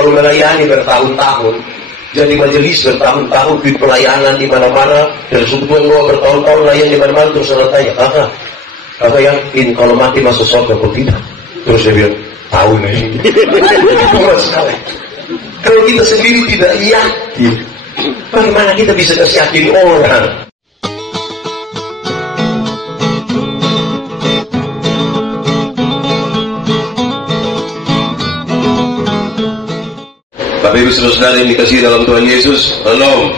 kalau melayani bertahun-tahun, jadi majelis bertahun-tahun di pelayanan di mana-mana, dan sebetulnya gua bertahun-tahun layan di mana-mana, terus saya tanya, kakak yakin kalau mati masuk surga atau tidak? Terus dia bilang, tahu nih. Kalau kita sendiri tidak yakin, bagaimana kita bisa kasih yakin orang? Bapak Ibu saudara yang dikasihi dalam Tuhan Yesus, Shalom.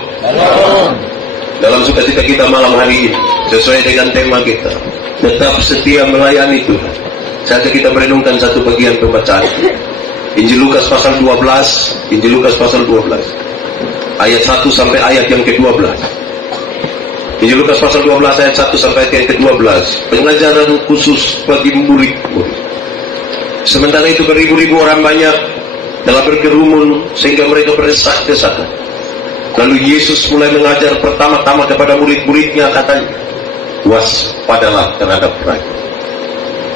Dalam sukacita kita malam hari ini, sesuai dengan tema kita, tetap setia melayani Tuhan. Saja kita merenungkan satu bagian pembacaan. Injil Lukas pasal 12, Injil Lukas pasal 12, ayat 1 sampai ayat yang ke-12. Injil Lukas pasal 12 ayat 1 sampai ayat yang ke-12. Pengajaran khusus bagi murid-murid. Sementara itu beribu-ribu orang banyak telah berkerumun sehingga mereka berdesak-desakan. Lalu Yesus mulai mengajar pertama-tama kepada murid-muridnya, katanya, waspadalah terhadap raja,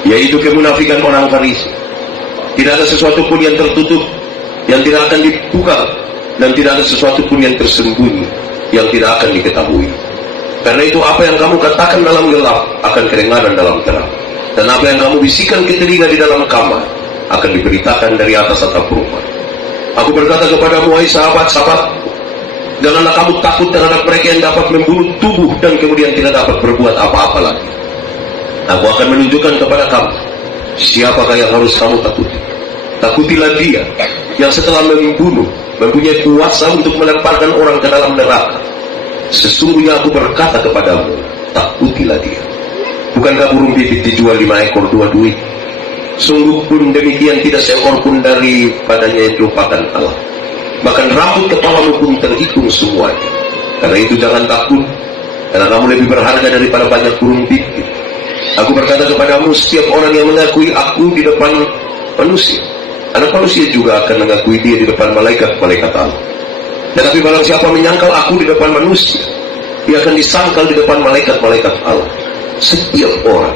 yaitu kemunafikan orang Farisi. Tidak ada sesuatu pun yang tertutup yang tidak akan dibuka, dan tidak ada sesuatu pun yang tersembunyi yang tidak akan diketahui. Karena itu apa yang kamu katakan dalam gelap akan kedengaran dalam terang, dan apa yang kamu bisikan ke telinga di dalam kamar akan diberitakan dari atas atap rumah. Aku berkata kepadamu, hai sahabat-sahabat, janganlah kamu takut terhadap mereka yang dapat membunuh tubuh dan kemudian tidak dapat berbuat apa-apa lagi. Aku akan menunjukkan kepada kamu siapakah yang harus kamu takuti. Takutilah dia yang setelah membunuh mempunyai kuasa untuk melemparkan orang ke dalam neraka. Sesungguhnya aku berkata kepadamu, takutilah dia. Bukankah burung pipit dijual 5 ekor 2 duit? Sungguh pun demikian tidak seekor pun daripadanya yang dilupakan Allah. Bahkan rambut kepalamu pun terhitung semuanya. Karena itu jangan takut, karena kamu lebih berharga daripada banyak burung pipit. Aku berkata kepadamu, setiap orang yang mengakui aku di depan manusia, anak manusia juga akan mengakui dia di depan malaikat-malaikat Allah. Tetapi barang siapa menyangkal aku di depan manusia, dia akan disangkal di depan malaikat-malaikat Allah. Setiap orang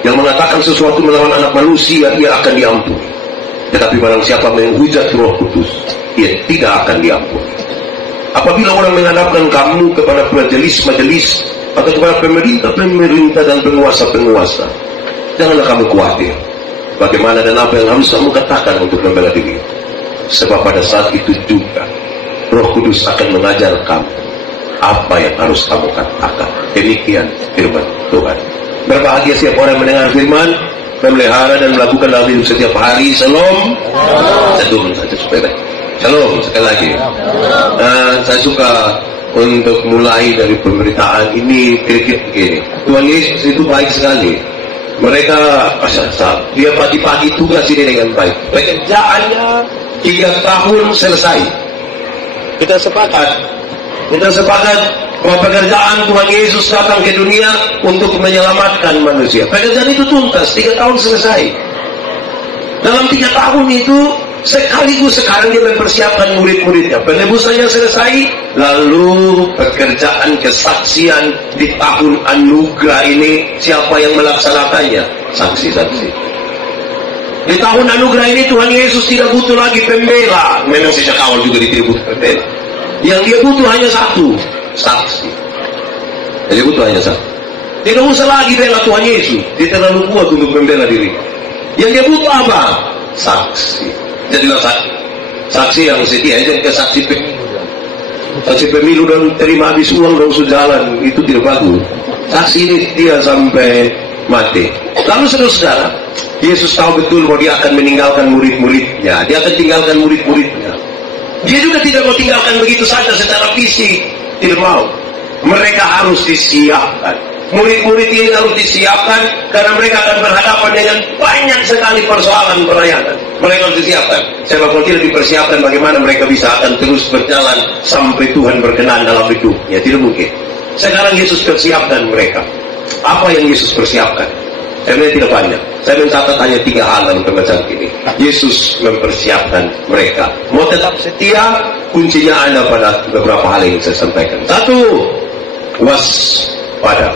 yang mengatakan sesuatu melawan anak manusia, ia akan diampuni. Tetapi barang siapa menghujat Roh Kudus, ia tidak akan diampuni. Apabila orang menghadapkan kamu kepada majelis-majelis atau kepada pemerintah dan penguasa-penguasa, janganlah kamu khawatir bagaimana dan apa yang harus kamu katakan untuk membela diri. Sebab pada saat itu juga Roh Kudus akan mengajar kamu apa yang harus kamu katakan. Demikian firman Tuhan. Berbahagia setiap orang mendengar firman, memelihara dan melakukan dalam hidup setiap hari. Shalom. Saya turun saja supaya baik. Shalom sekali lagi. Saya suka untuk mulai dari pemberitaan ini kira-kira begini. Tuhan Yesus itu baik sekali. Mereka dia pagi-pagi tugas ini dengan baik. Pekerjaannya 3 tahun selesai. Kita sepakat bahwa pekerjaan Tuhan Yesus datang ke dunia untuk menyelamatkan manusia. Pekerjaan itu tuntas, 3 tahun selesai. Dalam 3 tahun itu sekaligus sekarang dia mempersiapkan murid-muridnya. Penebusannya selesai, lalu pekerjaan kesaksian di tahun anugerah ini siapa yang melaksanakannya? Saksi-saksi. Di tahun anugerah ini Tuhan Yesus tidak butuh lagi pembela. Memang sejak awal juga dia tidak butuh pembela. Yang dia butuh hanya satu, saksi. Dia butuh hanya satu. Tidak usah lagi bela Tuhan Yesus, dia terlalu kuat untuk membela diri. Yang dia butuh apa? Saksi. Jadilah saksi. Saksi yang setia, jadi ke saksi pemilu. Saksi pemilu dan terima habis uang dan sejalan, itu tidak bagus. Saksi ini dia sampai mati. Lalu saudara-saudara, Yesus tahu betul bahwa dia akan meninggalkan murid-muridnya. Dia akan tinggalkan murid-muridnya. Dia juga tidak mau tinggalkan begitu saja secara fisik. Tidak mau. Mereka harus disiapkan. Murid-murid ini harus disiapkan karena mereka akan berhadapan dengan banyak sekali persoalan pelayanan. Mereka harus disiapkan. Sebab kalau tidak dipersiapkan, bagaimana mereka bisa akan terus berjalan sampai Tuhan berkenan dalam hidupnya? Tidak mungkin. Sekarang Yesus persiapkan mereka. Apa yang Yesus persiapkan? Sebenarnya tidak banyak. Saya mencatat hanya 3 hal dalam pembacaan ini. Yesus mempersiapkan mereka. Mau tetap setia, kuncinya ada pada beberapa hal yang saya sampaikan. 1, waspada.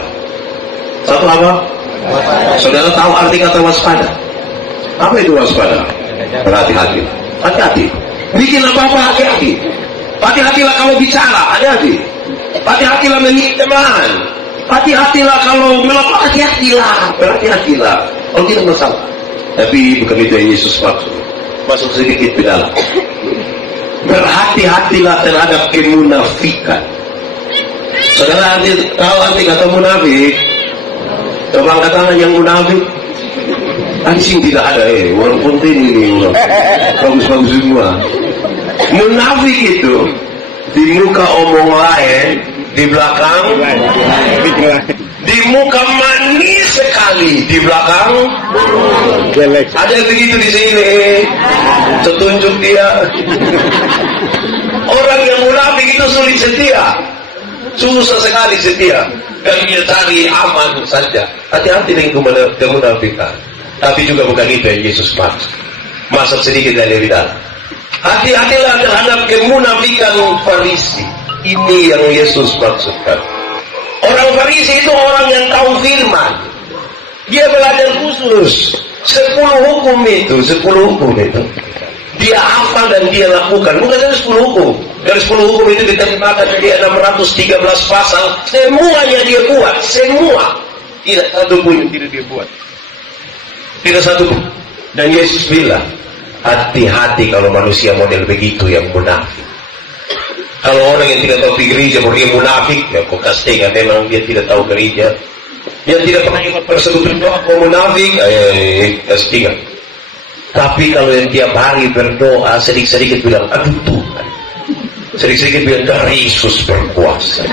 1 apa? Saudara tahu arti kata waspada? Apa itu waspada? Berhati-hati. Hati-hati. Bikin apa-apa hati-hati. Hati-hatilah kalau bicara, hati-hati. Hati-hatilah mengingat teman. Hati-hatilah kalau melakukan, hati-hatilah. Kalau tidak masalah. Tapi bukan itu yang Yesus maksud. Masuk sedikit ke dalam. Berhati-hatilah terhadap kemunafikan. Saudara, kalau nanti kata munafik, coba angkat tangan yang munafik. Anjing tidak ada walaupun ini bagus-bagus semua. Munafik itu di muka omong lain, di belakang di muka manis sekali, di belakang jelek. Ada yang begitu di sini. Tunjuk dia. Orang yang munafik itu sulit setia, susah sekali setia. Dan dia cari aman saja. Hati-hati dengan kemunafikan. Tapi juga bukan itu yang Yesus maksud. Masuk sedikit dari dalam. Hati-hatilah terhadap kemunafikan Farisi. Ini yang Yesus maksudkan. Orang Farisi itu orang yang tahu firman. Dia belajar khusus 10 hukum itu. Dia hafal dan dia lakukan. Bukan saja 10 hukum. Dari 10 hukum itu diterjemahkan jadi 613 pasal. Semuanya dia buat. Semua. Tidak satu pun tidak dia buat. Tidak satu pun. Dan Yesus bilang, hati-hati kalau manusia model begitu yang munafik. Kalau orang yang tidak tahu gereja, kalau dia munafik, ya kok kasih memang dia tidak tahu gereja. Yang tidak pernah ikut persekutuan doa, kok munafik, kasih. Tapi kalau yang tiap hari berdoa, sedikit-sedikit bilang, aduh Tuhan. Sedikit-sedikit bilang, dari Yesus berkuasa.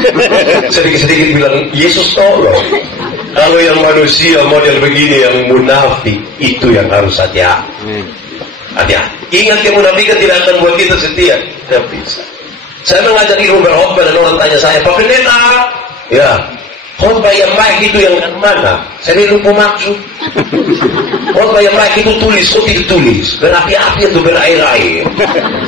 Sedikit-sedikit bilang, Yesus tolong. Kalau yang manusia model begini yang munafik, itu yang harus hati-hati. Hati-hati. Ingat kemunafikan tidak akan buat kita setia. Tidak bisa. Saya mengajar ilmu berkhotbah dan orang tanya saya, Pak Pendeta, ya, khotbah yang baik itu yang mana? Saya lupa maksud. Khotbah yang baik itu tulis, kok tidak tulis? Berapi-api atau berair-air?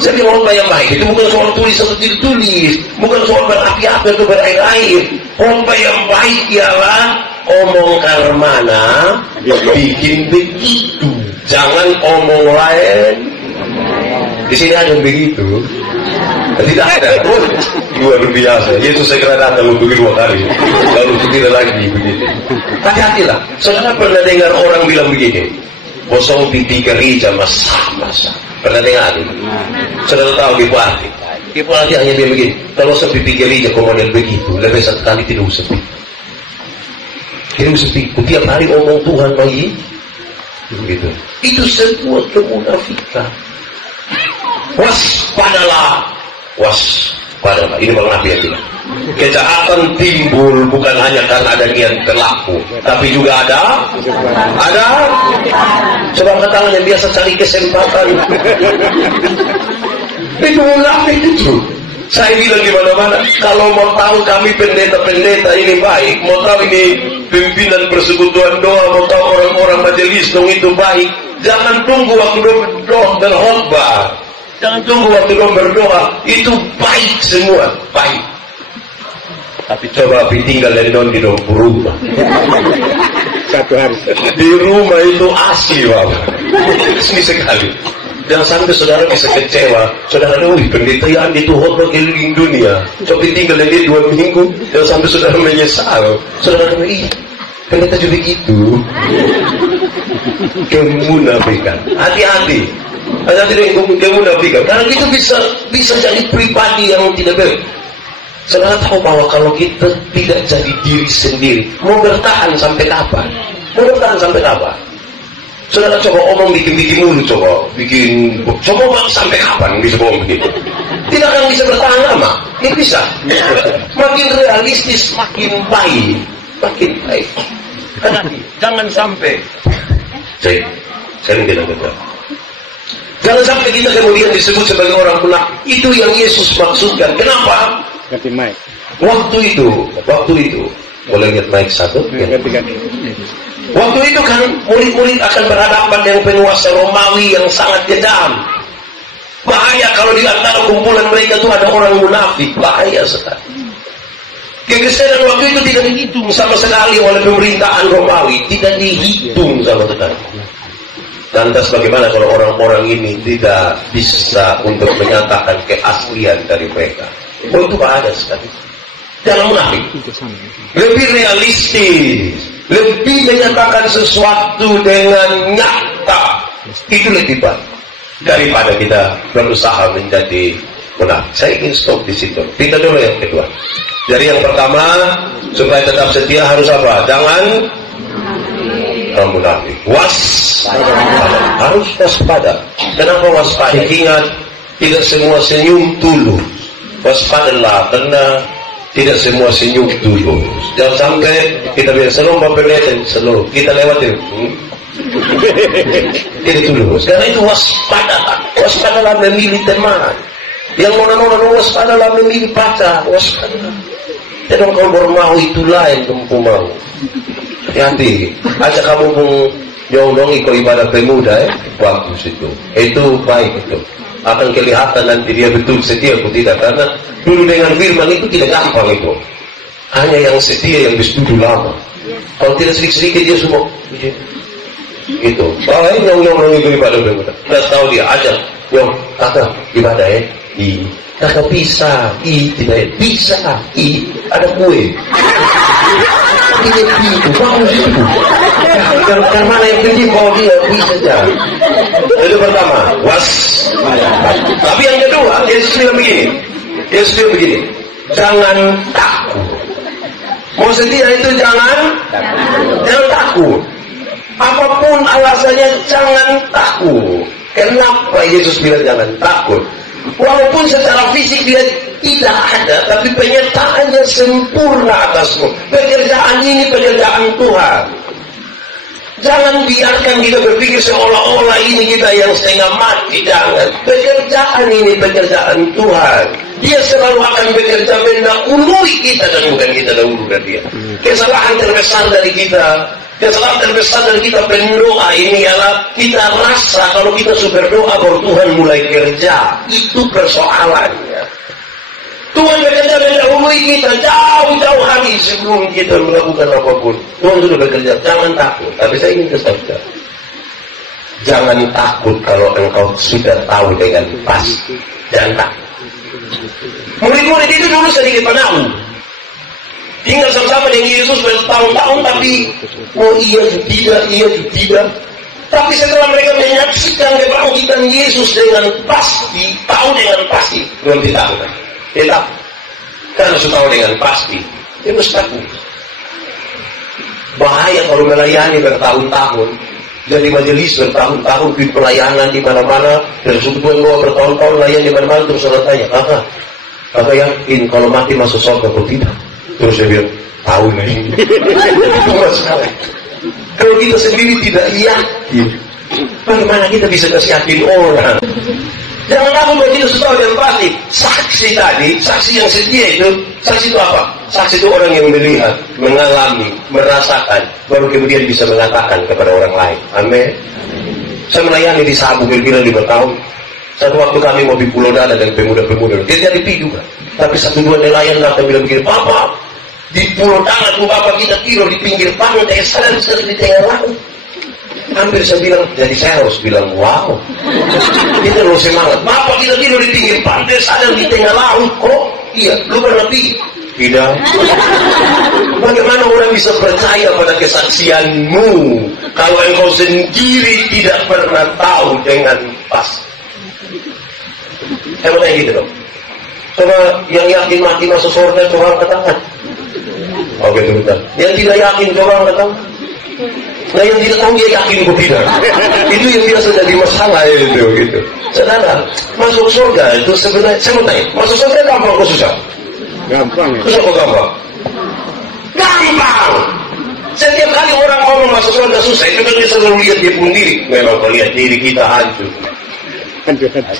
Saya bilang khotbah yang baik itu bukan soal tulis atau tidak tulis, bukan soal berapi-api atau berair-air. Khotbah yang baik ialah omong karmana, bikin begitu. Jangan omong lain. Di sini ada yang begitu. Tidak ada. Luar biasa. Yesus segera datang untuk 2 kali. Lalu tidak lagi begitu. Hati-hatilah. Saudara pernah dengar orang bilang begini, bosong pipi gereja masa. Pernah dengar? Saudara tahu di arti. Di arti hanya dia begini. Kalau pipi gereja kemudian begitu, lebih satu kali tidak usah pipi. Tidak usah pipi. Tiap hari omong Tuhan lagi. Begitu. Itu sebuah kemunafikan. Waspadalah. Ini Bang Nabi yang bilang. Kejahatan timbul bukan hanya karena ada niat berlaku, tapi juga ada. Coba angkat tangan yang biasa cari kesempatan. Itu munafik itu. Saya bilang di mana-mana, kalau mau tahu kami pendeta-pendeta ini baik, mau tahu ini pimpinan persekutuan doa, mau tahu orang-orang majelis dong itu baik, jangan tunggu waktu berkhotbah. Jangan tunggu waktu berdoa, itu baik semua, baik. Tapi coba tinggal di rumah. Satu hari. Di rumah itu asli, Bapak. Asli sekali. Jangan sampai saudara bisa kecewa. Saudara, pendeta yang itu khotbah keliling dunia. Coba tinggal di 2 minggu, jangan sampai saudara menyesal. Saudara, pendeta juga gitu. Kemunafikan. Hati-hati. Hanya tidak kemunafikan. Karena itu bisa jadi pribadi yang tidak baik. Saudara tahu bahwa kalau kita tidak jadi diri sendiri, mau bertahan sampai kapan? Saudara coba omong bikin mulu, coba sampai kapan bisa bohong begitu? Tidak akan bisa bertahan lama. Tidak bisa. Makin realistis, makin baik. Jangan sampai. Saya tidak kata. Jangan sampai kita kemudian disebut sebagai orang munafik. Itu yang Yesus maksudkan. Kenapa? Ganti mic. Waktu itu, boleh lihat mic satu? Ganti. Waktu itu kan murid-murid akan berhadapan dengan penguasa Romawi yang sangat kejam. Bahaya kalau di antara kumpulan mereka itu ada orang munafik. Bahaya sekali. Kegeseran waktu itu tidak dihitung sama sekali oleh pemerintahan Romawi. Tidak dihitung sama sekali. Lantas bagaimana kalau orang-orang ini tidak bisa untuk menyatakan keaslian dari mereka? Oh, itu ada sekali. Jangan munafik. Lebih realistis, lebih menyatakan sesuatu dengan nyata. Itu lebih baik daripada kita berusaha menjadi munafik. Saya ingin stop di situ. Kita dulu yang kedua. Jadi yang pertama, supaya tetap setia harus apa? Jangan munafik. Harus waspada. Kenapa waspada? Ingat, tidak semua senyum tulus. Waspadalah, karena tidak semua senyum tulus. Jangan sampai kita bilang selalu memperlihatkan, selalu kita lewatin. Tidak tulus. Karena itu waspadalah. Waspadalah memilih teman. Yang mana-mana waspadalah memilih pacar. Waspadalah. Jangan kalau baru mau itu lain kamu mau. Hati, ajak kamu pun nyolong ikut ibadah pemuda, bagus itu. Itu baik itu. Akan kelihatan nanti dia betul setia atau tidak. Karena dulu dengan firman itu tidak gampang itu. Hanya yang setia yang bersetuju lama. Kalau tidak sedikit-sedikit dia semua itu. Oh, ini nyolong ikut ibadah pemuda. Tidak tahu dia ajak, nyong kakak ibadah ya. Kakak bisa, tidak bisa, ada kue. Itu bagus itu. Karena mana yang penting kalau dia bisa jalan. Itu pertama, tapi yang kedua, Yesus bilang begini. Jangan takut. Mau setia itu jangan takut. Apapun alasannya jangan takut. Kenapa Yesus bilang jangan takut? Walaupun secara fisik dia tidak ada, tapi penyertaannya sempurna atasmu. Pekerjaan ini pekerjaan Tuhan. Jangan biarkan kita berpikir seolah-olah ini kita yang setengah mati. Jangan. Pekerjaan ini pekerjaan Tuhan. Dia selalu akan bekerja mendahului kita dan bukan kita dahulukan dia. Kesalahan terbesar dari kita berdoa ini ialah kita rasa kalau kita sudah berdoa baru Tuhan mulai kerja. Itu persoalannya. Tuhan bekerja mendahului kita jauh-jauh hari sebelum kita melakukan apapun. Tuhan sudah bekerja. Jangan takut. Tapi saya ingin kesadaran. Jangan takut kalau engkau sudah tahu dengan pasti. Jangan takut. Murid-murid itu dulu sedikit penahu. Tinggal sama-sama dengan Yesus bertahun-tahun, tapi iya tidak. Tapi setelah mereka menyaksikan kebangkitan Yesus dengan pasti, tahu dengan pasti, belum ditahu. Tidak. Karena sudah tahu dengan pasti, itu takut. Bahaya kalau melayani bertahun-tahun, jadi majelis bertahun-tahun di pelayanan di mana-mana, dan sudah bertahun-tahun layani di mana-mana, terus saya tanya, kakak yakin kalau mati masuk surga atau tidak? Terus saya bilang, tahu nih. Kalau kita sendiri tidak yakin, bagaimana kita bisa kasih yakin orang? Jangan takut kalau kita sudah tahu yang pasti. Saksi yang setia itu, saksi itu apa? Saksi itu orang yang melihat, mengalami, merasakan, baru kemudian bisa mengatakan kepada orang lain. Amin. Saya melayani di Sabu kira-kira 5 tahun. Satu waktu kami mau di Pulau Dana dan pemuda-pemuda, dia jadi pi juga. Tapi 1-2 nelayan datang bilang begini, Bapak, di Pulau Dana tuh Bapak kita tidur di pinggir pantai, sana di tengah laut. Hampir saya bilang, jadi saya harus bilang, wow. Kita harus semangat. Bapak kita tidur di pinggir pantai, sana di tengah laut. Oh, iya, lu pernah pi? Tidak. Bagaimana orang bisa percaya pada kesaksianmu kalau engkau sendiri tidak pernah tahu dengan pasti? Saya mau tanya gitu dong. Coba yang yakin mati masuk surga, coba angkat tangan. Oke, bentar. Yang tidak yakin, coba angkat tangan. Nah, yang tidak tahu dia yakin kok tidak. Itu yang biasa jadi masalah itu gitu. Saudara, masuk surga itu sebenarnya, saya mau tanya, masuk surga gampang kok susah? Gampang. Susah kok gampang? Gampang. Setiap kali orang ngomong masuk surga susah, itu kan dia selalu lihat dia pun diri. Memang kalau lihat diri kita hancur.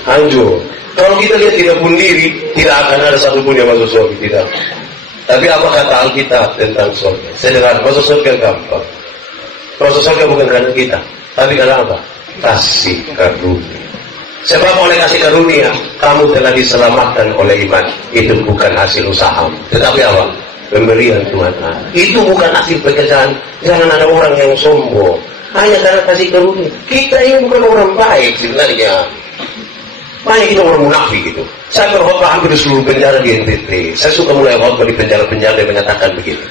Hancur. Kalau kita lihat kita pun diri, tidak akan ada satupun yang masuk surga, tidak. Tapi apa kata Alkitab tentang surga? Saya dengar masuk surga gampang. Masuk surga bukan karena kita, tapi karena apa? Kasih karunia. Sebab oleh kasih karunia, kamu telah diselamatkan oleh iman. Itu bukan hasil usaha, tetapi apa? Pemberian Tuhan. Itu bukan hasil pekerjaan. Jangan ada orang yang sombong. hanya karena kasih karunia. Kita ini bukan orang baik sebenarnya. Banyak kita orang munafik gitu. Saya berkhotbah hampir di seluruh penjara di NTT. Saya suka mulai khotbah di penjara-penjara yang menyatakan begini.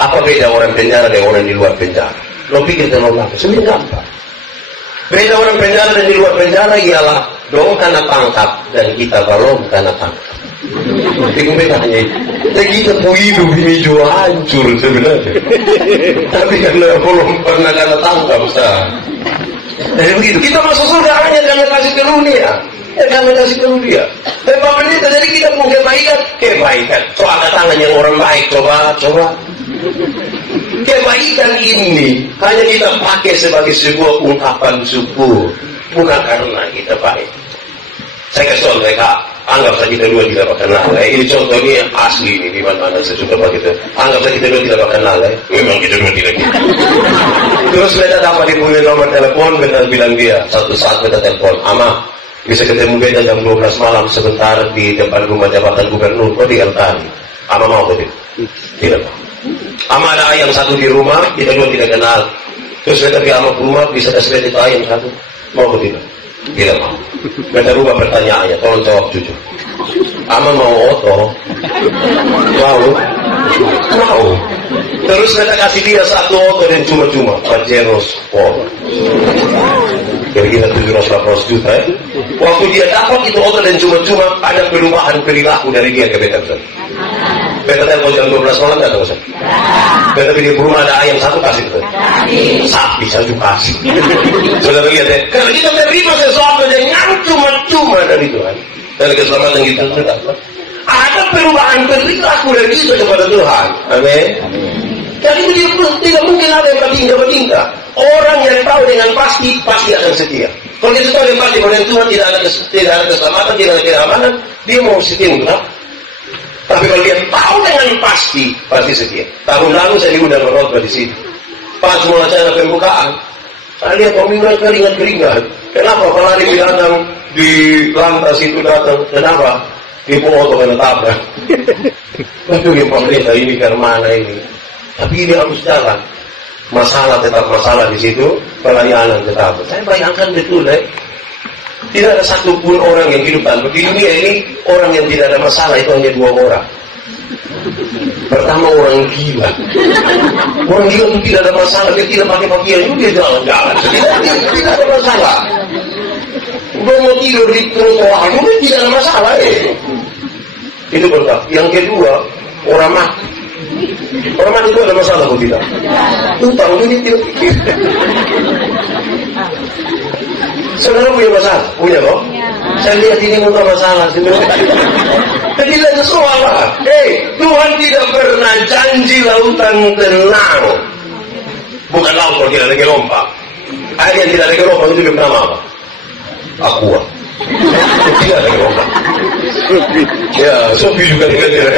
Apa beda orang penjara dengan orang di luar penjara? Lo pikir terlalu lama. Sebenarnya gampang. Beda orang penjara dan di luar penjara ialah dong karena tangkap dan kita belum karena tangkap. Itu bedanya. Kita mau hidup ini juga hancur sebenarnya. Tapi karena belum pernah karena tangkap sah. Jadi begitu. Kita masuk surga hanya karena kasih karunia. Karena kasih karunia. Dan Bapak Pendeta, jadi kita mau kebaikan. So ada tangan yang orang baik. Coba. Kebaikan ini hanya kita pakai sebagai sebuah ungkapan syukur, bukan karena kita baik. Saya kasih contoh mereka, anggap saja kita dua tidak kenal. Ini contohnya asli ini, di mana saya suka begitu. Anggap saja kita dua tidak kenal. Memang kita dua tidak kenal. Terus beta dapat dipunya nomor telepon, beta bilang dia, satu saat beta telepon, Ama, bisa ketemu beta jam 12 malam sebentar di depan rumah jabatan gubernur, kok di Eltari. Ama mau begitu? Tidak mau. Ama ada ayam satu di rumah, kita dua tidak kenal. Terus beta pergi ama ke rumah, bisa kasih beta itu ayam satu. Mau atau tidak? Tidak mau. Beta rubah pertanyaannya, tolong jawab jujur. Ama mau oto? Mau. Terus beta kasih dia satu oto dan cuma-cuma Pajero Sport. Kira-kira 700 juta ya. Waktu dia dapat itu oto dan cuma-cuma, ada perubahan perilaku dari dia ke beta. Beta telepon jam 12 malam gak tahu saya. Beta pergi ke rumah ada ayam satu kasih betul. Sapi satu kasih. Saudara lihat ya. Karena kita terima sesuatu yang cuma-cuma dari Tuhan. Dari keselamatan kita. Ada perubahan perilaku dari kita kepada Tuhan. Amin. Dan itu tidak mungkin ada yang bertingkah. Orang yang tahu dengan pasti akan setia. Kalau kita tahu dengan pasti bahwa Tuhan tidak ada keselamatan, tidak ada keamanan, dia mau setia untuk apa? Tapi kalau dia tahu dengan pasti setia. Tahun lalu saya diundang berkhotbah di sini. Pas mulai acara pembukaan, saya lihat peminat keringat-keringat. Kenapa pelari datang di lantas itu datang? Kenapa? Di foto kena tabrak. Aduh, ya pemerintah ini ke mana ini? Tapi ini harus jalan. Masalah tetap masalah di situ, pelayanan tetap. Saya bayangkan betul tidak ada satupun orang yang hidup tanpa di dunia ini, orang yang tidak ada masalah itu hanya dua orang. Pertama orang gila. Orang gila itu tidak ada masalah, dia tidak pakai pakaian itu dia jalan-jalan. Tidak ada masalah. Udah mau tidur di trotoar itu tidak ada masalah Itu pertama. Yang kedua, orang mati. Orang mati itu ada masalah kok tidak? Utang ini tidak pikir. Saudara punya masalah? Punya kok? Saya lihat ini bukan masalah sebenarnya. Jadi lain soal lah. Tuhan tidak pernah janji lautan tenang. Bukan laut kalau tidak ada gelombang. Air yang tidak ada gelombang itu bernama apa? Aqua. Tidak ada gelombang. Ya, Sophie juga tidak ada.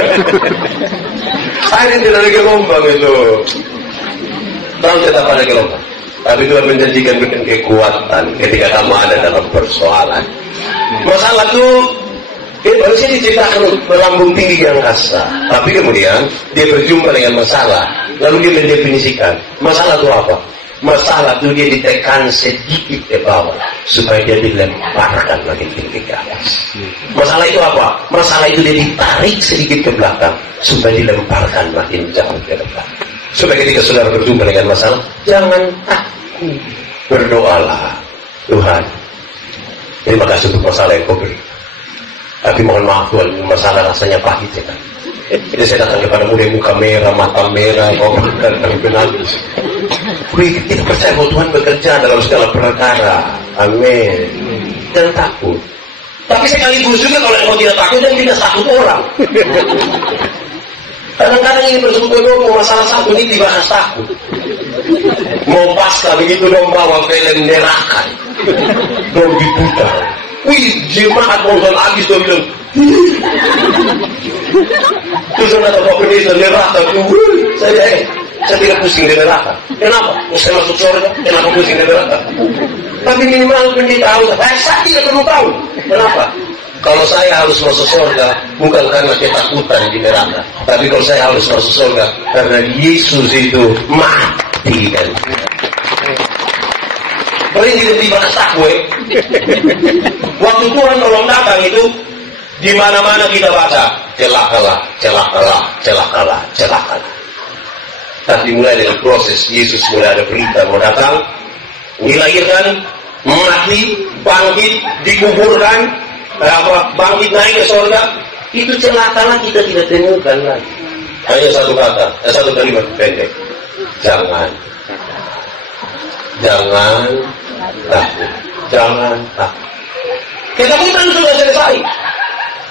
Air yang tidak ada gelombang itu. Laut tetap ada gelombang. Tapi Tuhan menjanjikan berikan kekuatan ketika kamu ada dalam persoalan. Masalah itu manusia diciptakan melambung tinggi yang asa. Tapi kemudian dia berjumpa dengan masalah. Lalu dia mendefinisikan masalah itu apa? Masalah itu dia ditekan sedikit ke bawah supaya dia dilemparkan makin tinggi ke atas. Masalah itu apa? Masalah itu dia ditarik sedikit ke belakang supaya dilemparkan makin jauh ke depan. Supaya ketika saudara berjumpa dengan masalah, jangan takut, berdoalah, Tuhan, terima kasih untuk masalah yang kau beri. Tapi mohon maaf Tuhan, masalah rasanya pahit ya kan. Jadi saya datang kepada muda muka merah, mata merah, kau dan menangis. Kita percaya bahwa Tuhan bekerja dalam segala perkara. Amin. Jangan takut. Tapi sekaligus juga kalau engkau tidak takut, jangan tidak takut orang. Kadang-kadang ini bersekutu masalah satu ini dibahas takut. Mau pasca begitu dong bawa film neraka. Dong diputar. Wih, jemaat nonton habis dong bilang. Terus ada Bapak Pendeta neraka. Saya tidak pusing di neraka. Kenapa? Saya masuk surga. Kenapa pusing di neraka? Tapi minimal pendeta tahu. Saya tidak perlu tahu. Kenapa? Kalau saya harus masuk surga, bukan karena ketakutan di neraka. Tapi kalau saya harus masuk surga, karena Yesus itu mati kan. kelinci tiba tak gue. Waktu Tuhan tolong datang itu, di mana-mana kita baca, celakalah, celakalah, celakalah, celakalah. Tapi mulai dengan proses Yesus mulai ada berita mau datang, dilahirkan, mati, bangkit, dikuburkan, bangkit naik ke surga. Itu celakalah kita tidak temukan lagi. Hanya satu kalimat pendek. Jangan takut. Jangan takut. Ketakutan sudah selesai.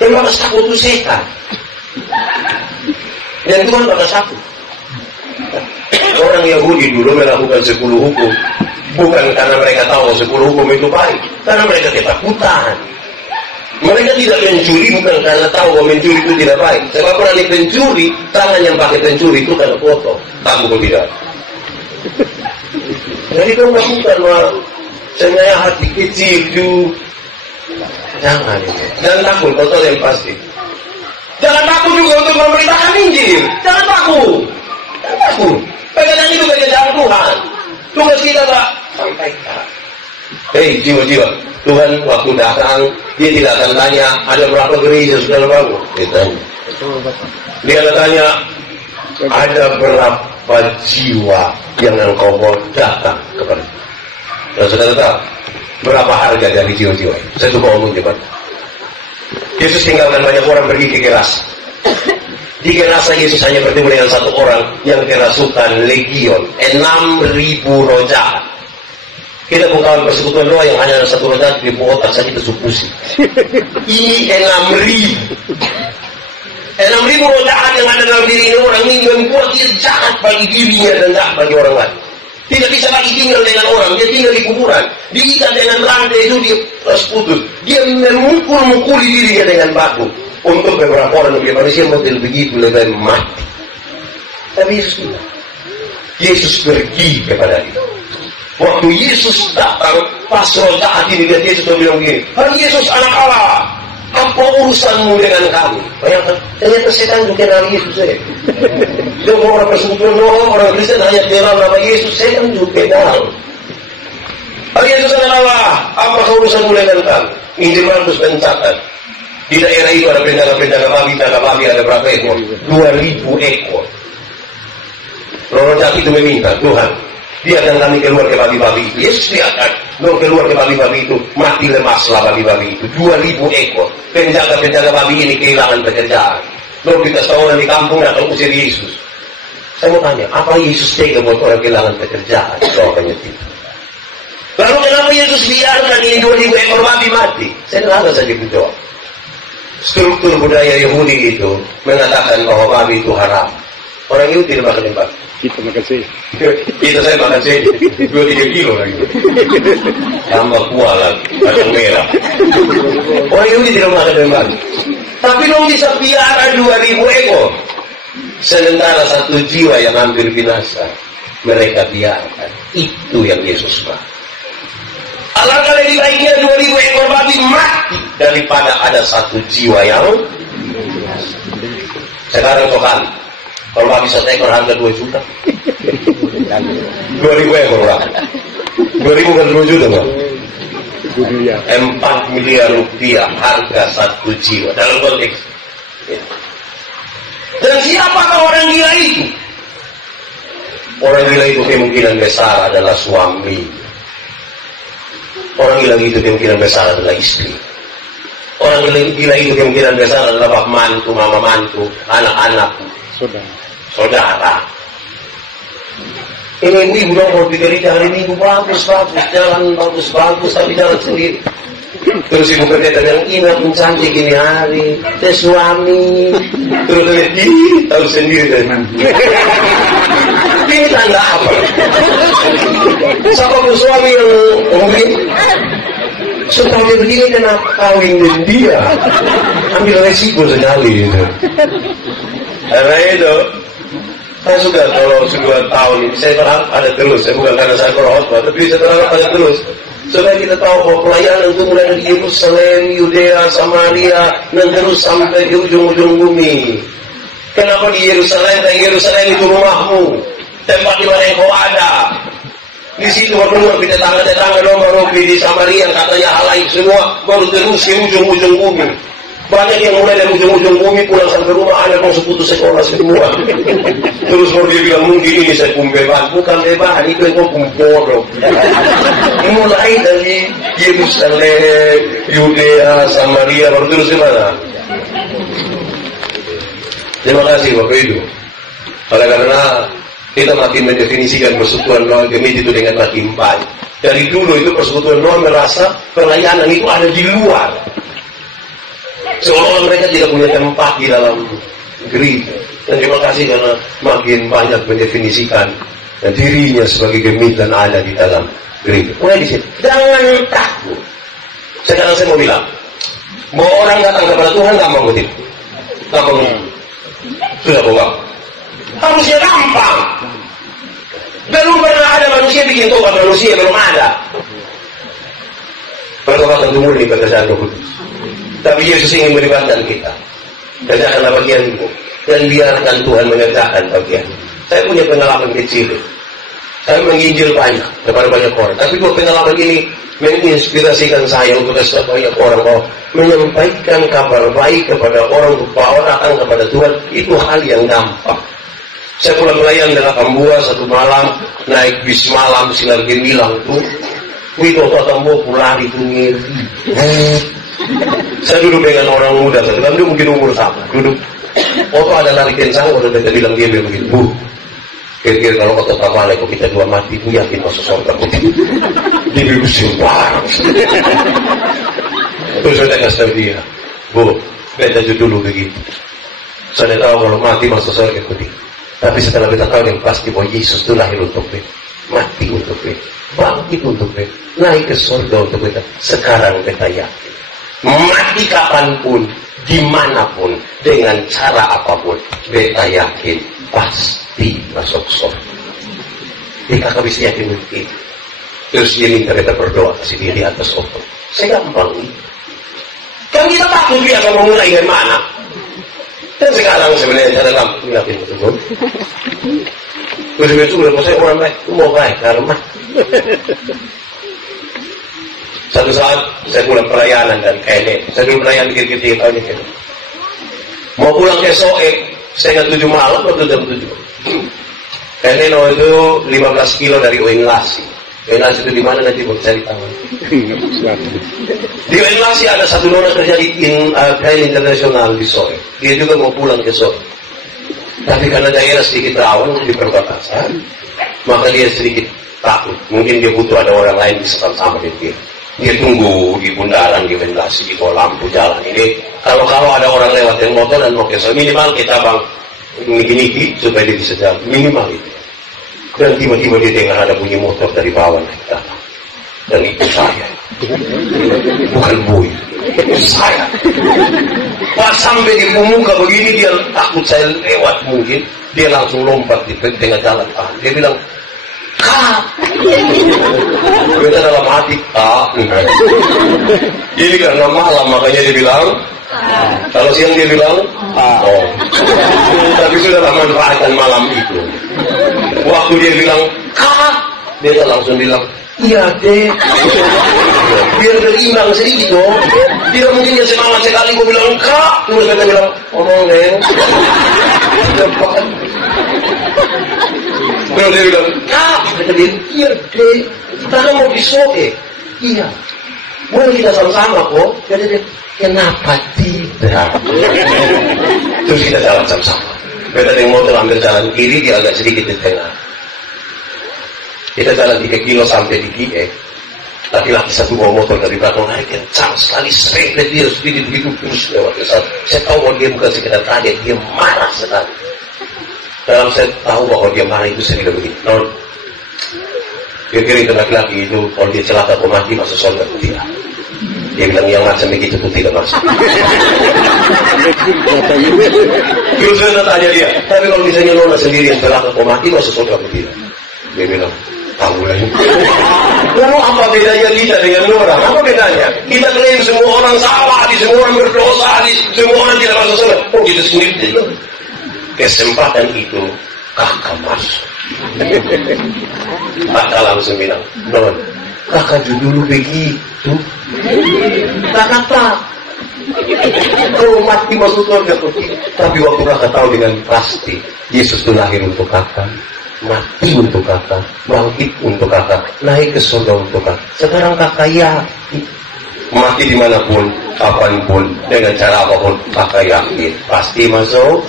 Yang bakal takut itu setan. Dan Tuhan bakal takut. Orang Yahudi dulu melakukan 10 hukum. Bukan karena mereka tahu 10 hukum itu baik. Karena mereka ketakutan. Mereka tidak mencuri bukan karena tahu bahwa mencuri itu tidak baik. Sebab berani pencuri, tangan yang pakai pencuri itu karena kotor. Tahu atau tidak? Jadi kamu lakukan sebenarnya hati kecil itu. Jangan. Jangan takut, kotor yang pasti. Jangan takut juga untuk memberitakan Injil. Jangan takut. Jangan takut. Pekerjaan itu pekerjaan Tuhan. Tugas kita tak sampaikan. Hei jiwa-jiwa, Tuhan waktu datang, dia tidak akan tanya ada berapa gereja sudah bangun. Dia akan tanya ada berapa jiwa yang engkau mau datang kepada. Dan saudara tahu berapa harga dari jiwa-jiwa itu? Saya coba omong cepat. Yesus tinggalkan banyak orang pergi ke Gerasa. Di Gerasa Yesus hanya bertemu dengan satu orang yang kerasukan legion, 6.000 roh jahat. Kita bukan persekutuan roh yang hanya ada satu roh jahat di otak saja kita supusi. Ini 6.000 roh jahat yang ada dalam diri orang ini membuat dia jahat bagi dirinya dan jahat bagi orang lain. Tidak bisa lagi tinggal dengan orang, dia tinggal di kuburan. Diikat dengan rantai itu dia putus. Dia memukul-mukuli dirinya dengan batu. Untuk beberapa orang lebih manusia model begitu lebih mati. Tapi Yesus tidak. Yesus pergi kepada dia. Waktu Yesus datang, pas roh jahat ini lihat Yesus bilang begini, "Hai Yesus anak Allah, apa urusanmu dengan kami?" Bayangkan, ternyata setan juga kenal Yesus saya. Semua orang persekutuan orang Kristen hanya kenal nama Yesus, setan juga kenal. "Hai Yesus anak Allah, apa urusanmu dengan kami?" Injil Markus mencatat. Di daerah itu ada penjaga babi ada berapa ekor? 2.000 ekor. Roh jahat itu meminta, Tuhan, biarkan kami keluar ke babi-babi itu. Yesus biarkan keluar ke babi-babi itu, mati lemaslah babi-babi itu. 2.000 ekor. Penjaga babi ini kehilangan pekerjaan. Lalu kita seorang di kampung datang usir Yesus. Saya mau tanya, apa Yesus tega buat orang kehilangan pekerjaan? Jawabannya tidak. Lalu kenapa Yesus biarkan ini 2.000 ekor babi mati? Saya tidak ada saja menjawab. Struktur budaya Yahudi itu mengatakan bahwa babi itu haram. Orang Yahudi tidak makan babi. Kita makan sih. Saya makan sih 2-3 kilo lagi. Tambah kuah lagi, kacang merah. Orang Yahudi tidak makan babi. Tapi dong bisa piara 2.000 ekor. Sementara satu jiwa yang hampir binasa mereka biarkan. Itu yang Yesus mau. Alangkah lebih baiknya 2.000 ekor babi mati daripada ada satu jiwa yang sekarang tokan. Kalau babi satu ekor harga 2 juta. 2.000 ekor lah. 2.000 kan 2 juta bang. 4 miliar rupiah harga satu jiwa dalam konteks. Dan siapakah orang gila itu? Orang gila itu kemungkinan besar adalah suami. Orang gila itu kemungkinan besar adalah istri. Orang gila itu kemungkinan besar adalah bapak mantu, mama mantu, anak-anak, saudara. Ini ibu dong kalau pikir hari minggu bagus, jalan bagus, tapi jalan sendiri. Terus ibu berkata yang ingat mencantik ini hari, suami. Terus dia tahu sendiri dari mana. Ini tanda apa? Siapa pun suami yang mungkin setelah dia begini kenapa kawin dengan dia? Ambil resiko sekali itu. Karena itu saya sudah kalau 2 tahun ini saya berharap ada terus. Saya bukan karena saya berkhotbah, tapi saya berharap ada terus. Supaya kita tahu bahwa pelayanan itu mulai dari Yerusalem, Yudea, Samaria, dan terus sampai di ujung-ujung bumi. Kenapa di Yerusalem? Dan Yerusalem itu rumahmu, tempat di mana engkau ada. Di situ baru kita tetangga nomor di Samaria katanya halaik semua, baru terus ke ujung-ujung bumi. Banyak yang mulai dari ujung-ujung bumi pulang sampai rumah, anak mau seputus sekolah semua. Terus baru dia bilang, mungkin ini saya beban. Bukan beban, itu yang bodoh. Mulai dari Yerusalem, Yudea, Samaria, baru terus ke mana? Terima kasih Bapak Ibu. Oleh karena kita makin mendefinisikan persekutuan Noah Gemit itu dengan makin baik. Dari dulu itu persekutuan Noah merasa pelayanan itu ada di luar. Seolah-olah mereka tidak punya tempat di dalam gereja. Dan terima kasih karena makin banyak mendefinisikan dirinya sebagai Gemit dan ada di dalam gereja. Mulai di sini. Jangan takut. Sekarang saya mau bilang, bahwa orang datang kepada Tuhan gampang betul. Gampang. Sudah bohong. Harusnya gampang. Belum pernah ada manusia bikin tobat manusia, belum ada. Pertobatan itu murni berdasarkan Roh Kudus. Tapi Yesus ingin melibatkan kita. Kerjakanlah bagianmu dan biarkan Tuhan mengerjakan bagian. Saya punya pengalaman kecil. Saya menginjil banyak kepada banyak orang. Tapi dua pengalaman ini menginspirasikan saya untuk kepada banyak orang bahwa menyampaikan kabar baik kepada orang, bahwa datang kepada Tuhan itu hal yang gampang. Saya pulang melayan dengan Tambua satu malam, naik bis malam sinar gemilang tuh. Wito Tambua pulari tuh ngiri. Saya duduk dengan orang muda, satu kan dia mungkin umur sama, duduk. Waktu ada lari kencang, waktu dia bilang dia begini, Bu, kira-kira kalau kata Tambua kok kita dua mati, Bu yakin masuk surga Bu. Dia berusia barang. Terus saya kasih tahu dia, Bu, beda dulu begitu. Saya tahu kalau mati masuk surga Bu. Tapi setelah kita tahu yang pasti bahwa Yesus itu lahir untuk kita, mati untuk kita, bangkit untuk kita, naik ke surga untuk kita. Sekarang kita yakin, mati kapanpun, dimanapun, dengan cara apapun, kita yakin pasti masuk surga. Kita bisa yakin begitu. Terus dia minta kita berdoa kasih dia di atas surga. Saya gampang. Kan kita takut biasa memulai dari mana? Dan sekarang sebenarnya saya dalam yakin betul. Terus besok udah saya orang baik, mau baik karena satu saat saya pulang pelayanan dari KNN. Saya dulu pelayanan dikit-dikit tahun ini. Mau pulang ke Soe, setengah 7 malam atau jam 7. KNN itu 15 kilo dari Oenlasi. Oenlasi itu di mana nanti mau cari tahu. Di Oenlasi ada satu nona kerja di KNN Internasional di Soe. Dia juga mau pulang ke Soe. Tapi karena daerah sedikit rawan di perbatasan, maka dia sedikit takut. Mungkin dia butuh ada orang lain di sama dengan dia. Dia tunggu di bundaran di Oenlasi di bawah lampu jalan ini. Kalau ada orang lewat yang motor dan mau ke Soe, minimal kita bang niki supaya dia bisa jalan. Minimal itu. Dan tiba-tiba dia dengar ada bunyi motor dari bawah naik ke atas. Dan itu saya. Bukan bui. Itu saya. Pas sampai di pemuka begini dia takut saya lewat mungkin. Dia langsung lompat di tengah jalan. Dia bilang, Kak. Kita dalam hati, Kak. Ini karena malam makanya dia bilang, kalau siang dia bilang, oh. Tapi sudah manfaatkan malam itu. Waktu dia bilang, Kak, dia langsung bilang, iya deh. Biar berimbang sedikit dong. Dia mungkin dia semangat sekali, gue bilang, Kak. Terus kita bilang, ngomong deh. Cepat. Terus dia bilang, Kak. Kita bilang, iya deh. Kita kan mau disoe. Iya. Boleh kita sama-sama kok. Jadi dia, kenapa tidak? Terus kita jalan sama-sama. Beda dengan motor ambil jalan kiri, dia agak sedikit di tengah. Kita jalan 3 kilo sampai di Kie. Laki-laki satu bawa motor dari belakang naik kencang sekali, serempet dia sedikit begitu terus lewat ke sana. Saya tahu bahwa dia bukan sekedar kaget, dia marah sekali. Dalam saya tahu bahwa dia marah itu saya bilang begini, non, kira-kira itu laki-laki itu kalau dia celaka atau mati masuk surga atau tidak? Dia bilang yang macam begitu itu tidak masuk. Terus saya tanya dia, tapi kalau misalnya nona sendiri yang celaka atau mati masuk surga atau tidak? Dia bilang, tahu lah. Lalu apa bedanya kita dengan orang? Apa bedanya? Kita klaim semua orang salah, semua orang berdosa, semua orang tidak masuk surga. Oh, kita sendiri. Kesempatan itu kakak masuk. Kakak langsung bilang, non, kakak dulu begitu. Kakak tak. Kalau mati masuk surga, tapi waktu kakak tahu dengan pasti Yesus itu lahir untuk kakak, mati untuk kakak, bangkit untuk kakak, naik ke surga untuk kakak. Sekarang kakak yakin, mati dimanapun, kapanpun, dengan cara apapun, kakak yakin pasti masuk.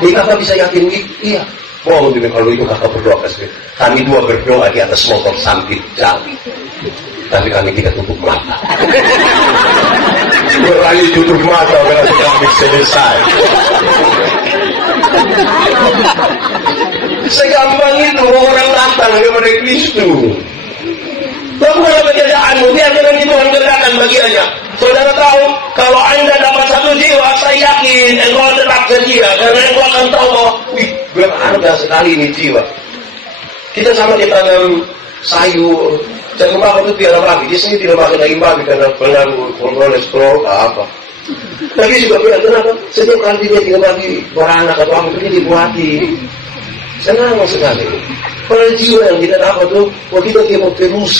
Jadi kakak bisa yakin, iya. Oh, kalau itu kakak berdoa kasih. Kami dua berdoa di atas motor sambil jalan, tapi kami tidak tutup mata. Berani tutup mata berarti kami selesai. Segampang itu orang datang kepada Kristus. Lakukanlah pekerjaanmu, biarkan Tuhan kerjakan bagiannya. Saudara tahu, kalau Anda dapat satu jiwa, saya yakin engkau tetap setia, karena engkau akan tahu bahwa, wih, berharga sekali ini jiwa. Kita sama ditanam sayur, jangan bapak itu tiada babi. Di sini tidak pakai lagi babi karena pengaruh kolesterol apa. Tapi juga bilang kenapa? Setiap kali dia tidak babi beranak atau apa itu dibuati. Senang sekali. Pada jiwa yang kita dapat tuh, kalau kita mau terus.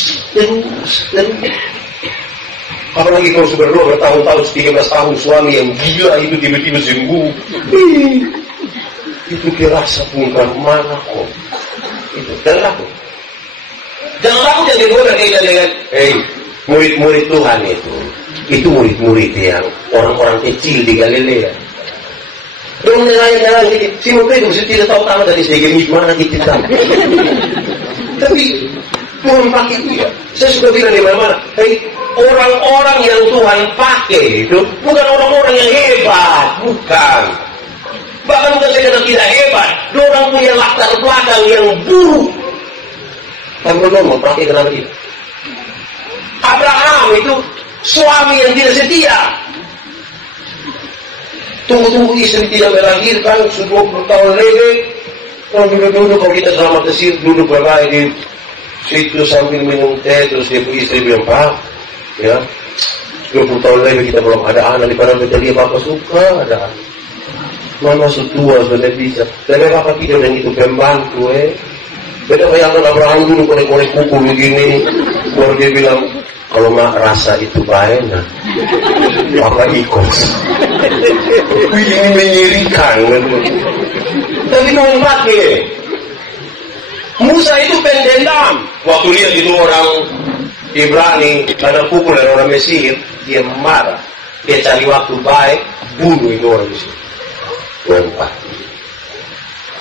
Apalagi kalau sudah bertahun-tahun, 13 tahun suami yang gila itu tiba-tiba sembuh. Itu dirasa bukan mana kok. Itu jangan takut. Jangan takut yang digoda dengan murid-murid Tuhan itu. Itu murid-murid yang orang-orang kecil di Galilea. Dong nelayan-nelayan ini, Simon Petrus tidak tahu tanah dari sedikit gimana kita tahu. Tapi Tuhan pakai dia. Saya suka bilang di mana-mana. Orang-orang yang Tuhan pakai itu bukan orang-orang yang hebat, bukan. Bahkan bukan sekedar tidak hebat, orang punya latar belakang yang buruk. Tapi Allah mau pakai kenapa dia? Abraham itu suami yang tidak setia. Tunggu-tunggu istri tidak melahirkan, sudah 20 tahun lebih. Kalau duduk-duduk, kalau kita selama kesir, duduk berbaik di situ sambil minum teh, terus dia istri bilang, Pak, ya, 20 tahun lebih kita belum ada anak, di padahal dia Bapak suka ada anak. Mama sudah sudah bisa. Tapi Bapak tidak dan itu pembantu, Beda bayangkan Abraham dulu korek-korek kuku begini, baru dia bilang, kalau mak rasa itu baik, nah, Bapak ikut. Ini menyirikan. Tapi mau pakai. Musa itu pendendam. Waktu lihat itu orang Ibrani karena pukul dari orang Mesir, dia marah. Dia cari waktu baik, bunuh itu orang Mesir.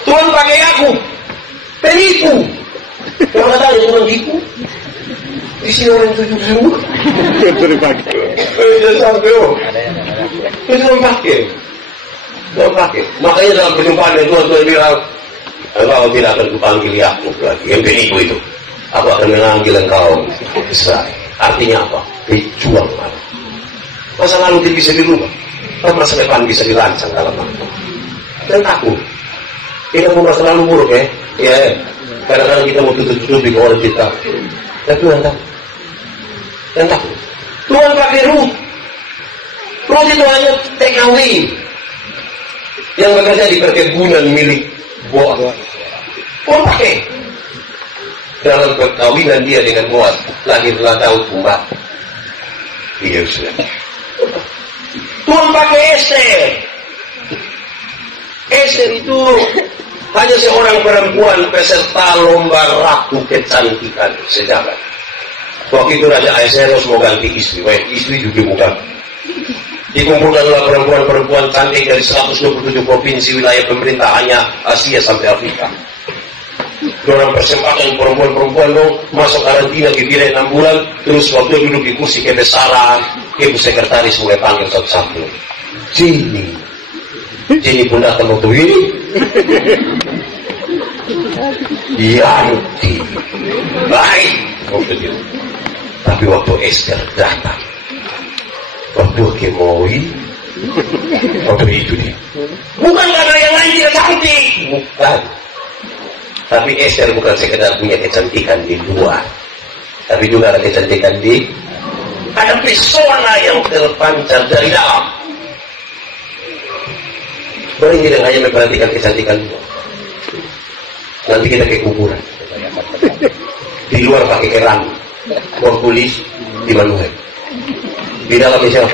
Tuhan pakai aku, penipu. Kalau kata dia Tuhan tipu, isi orang 7 semua. Tuhan pakai. Tuhan pakai. Tuhan pakai. Makanya dalam perjumpaan yang Tuhan bilang, engkau tidak akan kupanggil Yakub lagi. Yang penipu itu, aku akan mengambil engkau Israel. Artinya apa? Dijual. Masa lalu tidak bisa dirubah, masa depan bisa dirancang dalam waktu. Dan takut. Kita mau masa lalu buruk ya. Kadang-kadang kita mau tutup-tutupi ke orang kita. Tapi Tuhan takut. Dan takut. Tuhan pakai Ruth. Ruth itu hanya TKW yang bekerja di perkebunan milik Boaz. Tuhan pakai. Dalam perkawinan dia dengan Boaz, lahirlah Daud kembali di Yerusalem. Tuhan pakai Esther. Esther itu hanya seorang perempuan peserta lomba ratu kecantikan sejagat. Waktu itu Raja Ahasuerus mau ganti istri, istri juga bukan. Dikumpulkanlah perempuan-perempuan cantik dari 127 provinsi wilayah pemerintahannya Asia sampai Afrika. Orang persembahkan perempuan-perempuan dong masuk karantina ke wilayah 6 bulan, terus waktu duduk di kursi kebesaran, ibu sekretaris mulai panggil satu-satu. Jenny pun datang waktu ini. Yanti baik waktu itu. Tapi waktu Esther datang, waktu Kemoi, waktu itu dia. Bukan karena yang lain tidak cantik, bukan. Tapi Esther bukan sekedar punya kecantikan di luar, tapi juga ada kecantikan di, ada pesona yang terpancar dari dalam. Orang tidak hanya memperhatikan kecantikan luar, Nanti kita ke kuburan. Di luar pakai keran, portulis di Manuel. Di dalam siapa?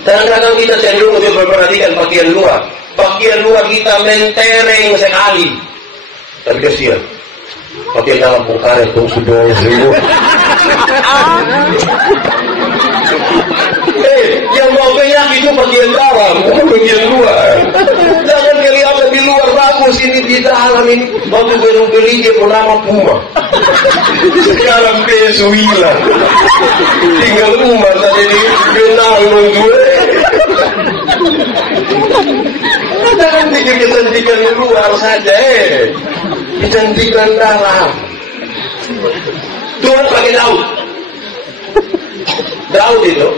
Kadang-kadang kita cenderung untuk memperhatikan bagian luar. Bagian luar kita mentereng sekali. Tapi kasihan. Bagian dalam bongkar itu sudah semua. Yang mau banyak itu bagian dalam, bukan bagian luar. Jangan kelihatan di luar bagus, ini di dalam ini. Waktu baru beli dia bernama Puma. Sekarang peso hilang. Tinggal umat saja ini kenal gue. Jangan pikir kecantikan di luar saja, kecantikan dalam. Tuhan pakai Daud. Daud itu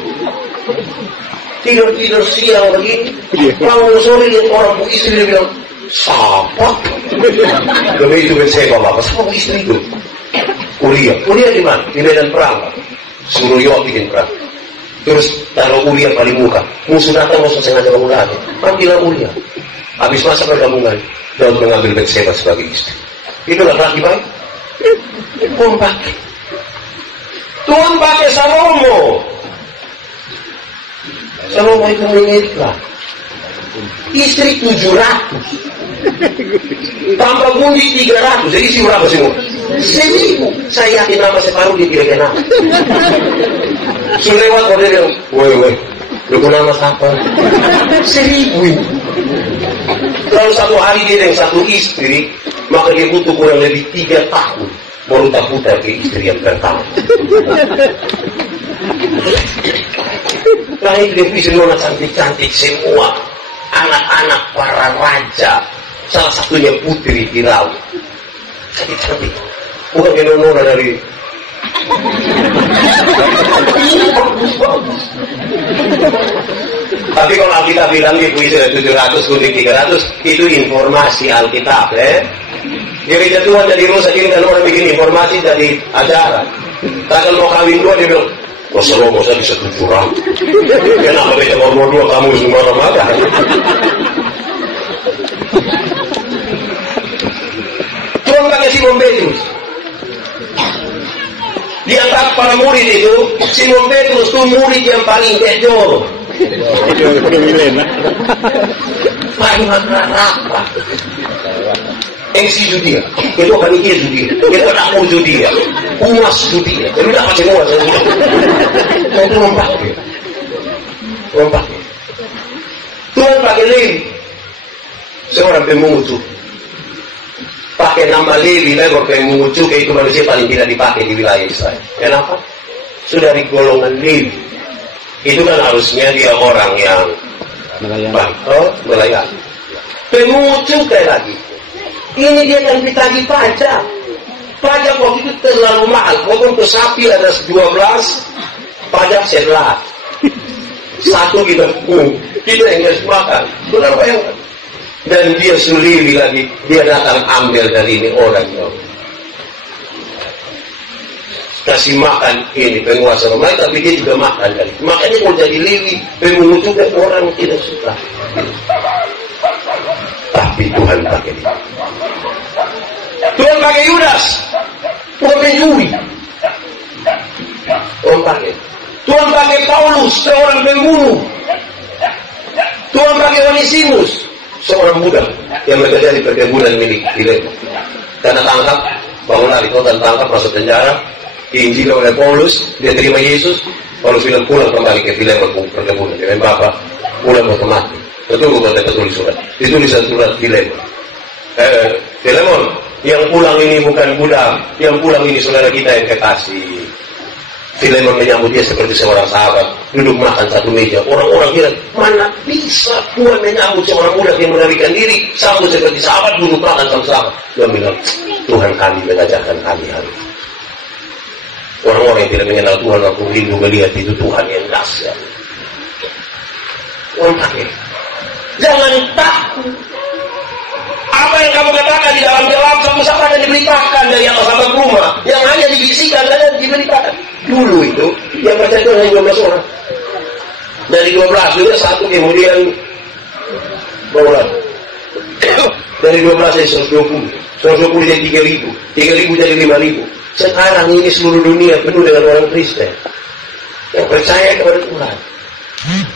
tidur siang begini, bangun sore lihat orang bu istri, dia bilang, siapa? Demi itu saya bapak, siapa bu istri itu? Uria di mana? Di medan perang. Suruh Yoab bikin perang. Terus taruh Uria paling muka. Musuh datang, musuh sengaja bangun lagi. Ambillah Uria. Habis masa pergabungan, Daud mengambil Batseba sebagai istri. Itulah laki baik. Tuhan pakai Salomo. Salomo itu menikah. Istri 700. Tambah bundi 300. Jadi isi berapa semua? 1.000. Saya yakin nama separuh dia tidak kenal. Sudah lewat kalau dia bilang, woi, lu nama siapa? 1.000 ini. Kalau satu hari dia dengan satu istri, maka dia butuh kurang lebih 3 tahun baru tak putar ke istri yang pertama. Nah itu dia bisa nona cantik-cantik semua. Anak-anak para raja. Salah satunya putri Firaun. Cantik-cantik. Bukan yang nona dari bagus. Tapi kalau Alkitab bilang di puisi 700 kutip 300, itu informasi Alkitab, Gereja Tuhan jadi rusak ini kan orang bikin informasi dari ajaran. Kalau mau kawin dua dia bilang, Salomo saya bisa 700. Kenapa beda nomor 2 kamu semua remaja? Tuhan pakai Simon Petrus. Di antara para murid itu, Simon Petrus itu murid yang paling kejor. Paling rapat. Engsi Judia, itu panitia Judia, itu aku Judia, umas Judia, itu dapat semua saya. Saya itu memakai. Tuhan pakai Lewi, seorang pemungut. Pakai nama Lewi, orang pemungut cukai itu manusia paling tidak dipakai di wilayah Israel. Kenapa? Sudah dari golongan Lewi. Itu kan harusnya dia orang yang melayani. Pemungut cukai lagi. Ini dia yang ditagih pajak. Pajak waktu itu terlalu mahal. Waktu untuk sapi ada 12, pajak 11. Satu kita yang harus makan. Benar bayangkan. Dan dia sulili lagi. Dia datang ambil dari ini orang. Kasih makan ini penguasa Romawi, tapi dia juga makan dari. Makanya mau jadi Lewi, pemungut juga orang tidak suka. Tapi Tuhan pakai dia. Tuhan pakai Yudas, Tuhan pencuri. Tuhan pakai Paulus, seorang pembunuh. Tuhan pakai Onesimus, seorang budak yang bekerja di perkebunan milik Filemon. Karena tangkap, bangun lari, total tangkap, masuk penjara, diinjil oleh Paulus, dia terima Yesus. Paulus bilang pulang kembali ke Filemon perkebunan dengan Bapak, pulang mau mati. Betul bukan tertulis surat. Ditulis surat Filemon. Filemon, yang pulang ini bukan budak, yang pulang ini saudara kita yang kekasih. Filemon menyambut dia seperti seorang sahabat, duduk makan satu meja. Orang-orang bilang, mana bisa Tuhan menyambut seorang budak yang melarikan diri, sambut seperti sahabat, duduk makan sama-sama. Dia bilang, Tuhan kami mengajarkan kami hari ini. Orang-orang yang tidak mengenal Tuhan, aku rindu melihat itu Tuhan yang dahsyat. Tuhan pakai. Jangan takut. Apa yang kamu katakan di dalam satu-satu hanya diberitakan dari atas atap rumah, yang hanya dibisikkan dan diberitakan. Dulu itu yang percaya itu hanya 12 orang. Dari 12 juga satu kemudian Dari 12 jadi 120. 120 jadi 3.000. 3.000 jadi 5.000. Sekarang ini seluruh dunia penuh dengan orang Kristen yang percaya kepada Tuhan.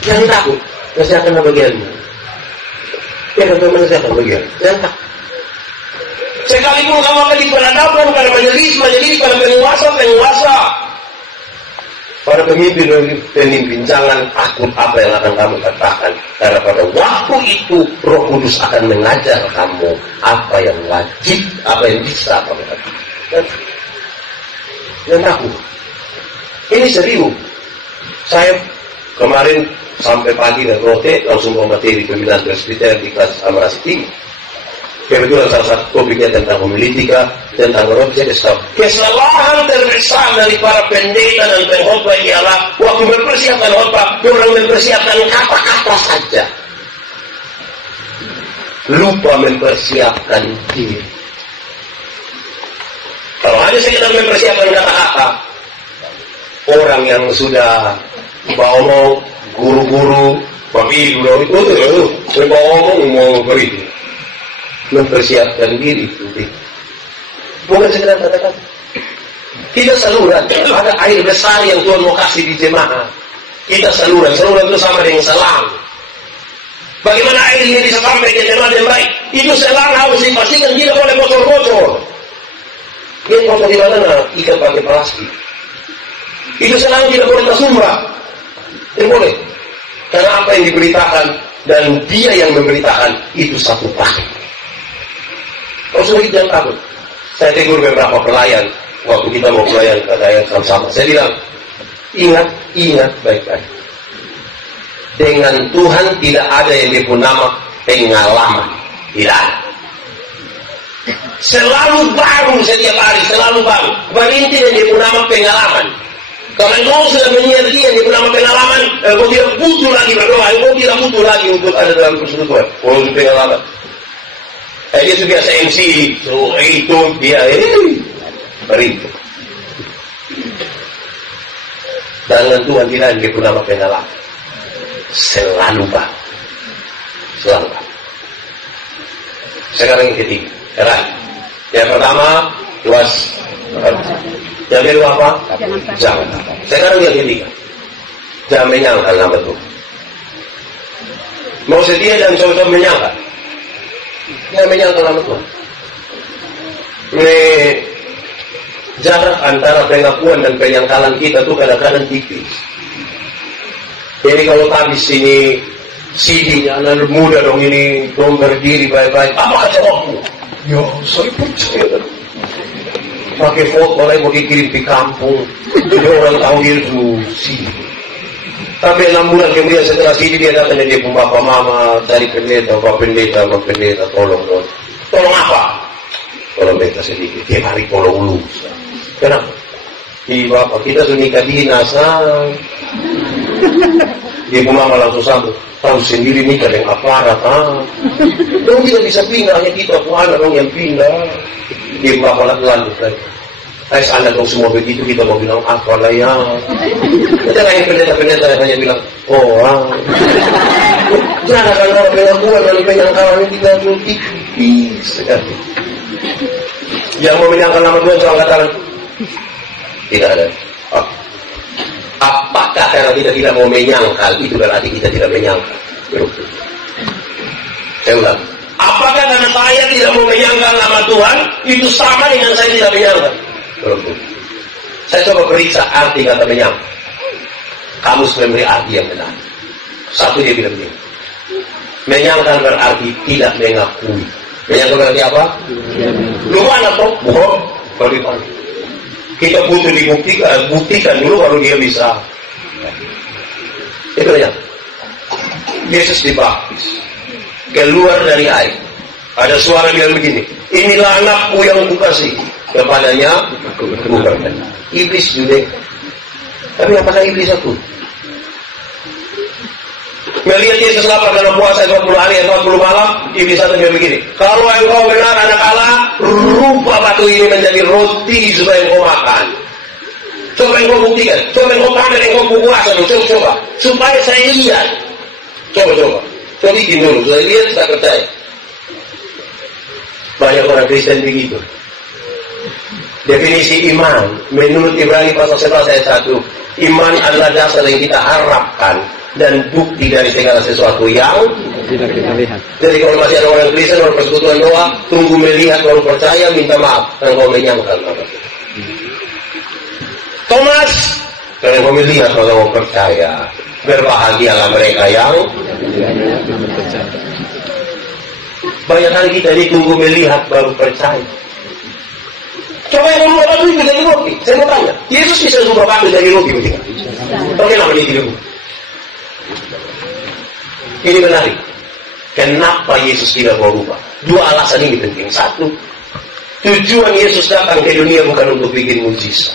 Yang takut, pasti akan bagianmu. Ya, teman-teman, saya akan bagian. Jangan takut. Sekalipun kamu akan diperhadapkan pada majelis, pada penguasa, para pemimpin, jangan takut apa yang akan kamu katakan. Karena pada waktu itu Roh Kudus akan mengajar kamu apa yang wajib, apa yang bisa kamu katakan. Jangan takut. Ini serius. Saya kemarin sampai pagi dan rote langsung mau materi pembinaan presbiter di kelas amarasi tinggi. Kebetulan salah satu topiknya tentang homiletika, tentang roh. Saya kasih kesalahan terbesar dari para pendeta dan pengkhotbah ialah waktu mempersiapkan khotbah, orang mempersiapkan kata-kata saja, lupa mempersiapkan diri. Kalau hanya sekedar mempersiapkan kata-kata, orang yang sudah ngomong, guru-guru, pemilu itu ngomong mau beri. Mempersiapkan diri itu bukan sekedar kata-kata. Kita saluran, ada air besar yang Tuhan mau kasih di jemaah. Kita saluran itu sama dengan selang. Bagaimana air ini bisa sampai ke jemaah yang baik? Itu selang harus dipastikan tidak boleh bocor-bocor. Dia kotor di mana? Ikan pakai plastik. Itu selang tidak boleh tersumbat. Tidak boleh. Karena apa yang diberitakan dan dia yang memberitakan itu satu paket. Rasul jangan takut. Saya tegur beberapa pelayan waktu kita mau pelayan kata yang sama-sama. Saya bilang, ingat baik-baik. Dengan Tuhan tidak ada yang disebut nama pengalaman. Tidak ada. Selalu baru setiap hari, selalu baru. Berinti yang disebut nama pengalaman. Kalau kau sudah mengerti yang disebut nama pengalaman, kau tidak butuh lagi berdoa, kau tidak butuh lagi untuk ada dalam persekutuan. Kalau itu pengalaman. Dia sudah biasa MC, so itu dia beri. Dengan Tuhan tidak dia pun nama pengalaman. Selalu Pak. Sekarang yang ketiga, yang pertama luas. Yang kedua apa? Jangan. Sekarang yang ketiga, jangan menyangkal nama Tuhan. Mau setia dan coba-coba menyangkal. Jangan menyangkal nama Tuhan. Jarak antara pengakuan dan penyangkalan kita tuh kadang-kadang tipis. Jadi kalau habis ini CD-nya anak muda dong ini dong berdiri baik-baik. Apa jawabmu? Ya, saya percaya. Pakai foto lagi mau dikirim di kampung. Jadi orang tahu dia itu CD. Tapi 6 bulan kemudian setelah CD dia datang dia pun bapak mama dari pendeta, bapak pendeta, tolong dong. Tolong apa? Tolong beta sedikit. Tiap hari tolong lu. Kenapa? Bapak kita sudah nikah dinas. Dia pun mama langsung sambut. Tahu sendiri nikah dengan aparat. Dong tidak bisa pindah, hanya kita anak dong yang pindah. Dia bapak lanjut lagi. Anda dong semua begitu, kita mau bilang apalah ya. Kita kayak pendeta-pendeta yang hanya bilang, jangan akan orang pengakuan dan penyangkalan kita dulu tipis sekali. Yang mau menyangkal nama Tuhan soal katakan tidak ada. Apakah karena kita tidak mau menyangkal itu berarti kita tidak menyangkal? Saya ulang. Apakah karena saya tidak mau menyangkal nama Tuhan itu sama dengan saya tidak menyangkal? Saya coba periksa arti kata menyangkal. Kamus memberi arti yang benar. Satu dia bilang begini. Menyangkal berarti tidak mengakui. Menyangkal berarti apa? Lu mana toh? Bohong. Bagaimana? Kita butuh buktikan dulu baru dia bisa. Itu aja. Yesus dibaptis. Keluar dari air. Ada suara bilang begini. Inilah anakku yang kukasih. Kepadanya aku berkenan. Iblis juga. Tapi apakah iblis aku? Melihat Yesus lapar dalam puasa 20 hari atau 40 malam, iblis satu dia begini. Kalau engkau benar anak Allah, rubah batu ini menjadi roti supaya engkau makan. Coba engkau buktikan. Coba engkau pamer, engkau puasa. Coba. Supaya saya lihat. Coba. Coba bikin dulu. Saya lihat, saya percaya. Banyak orang Kristen begitu. Definisi iman menurut Ibrani pasal 11 ayat 1, iman adalah dasar yang kita harapkan dan bukti dari segala sesuatu yang tidak kita lihat. Jadi kalau masih ada orang Kristen, orang persekutuan doa, tunggu melihat baru percaya, minta maaf dan kau menyangkal. Thomas, kalau kau melihat maka kau percaya. Berbahagialah mereka yang percaya. Banyak kali kita ini tunggu melihat baru percaya. Coba yang membuat batu itu dari roti. Saya mau tanya, Yesus bisa ubah batu dari roti begitu? Bagaimana ini tidak? Ini menarik. Kenapa Yesus tidak mau ubah? Dua alasan ini penting. Satu, tujuan Yesus datang ke dunia bukan untuk bikin mujizat.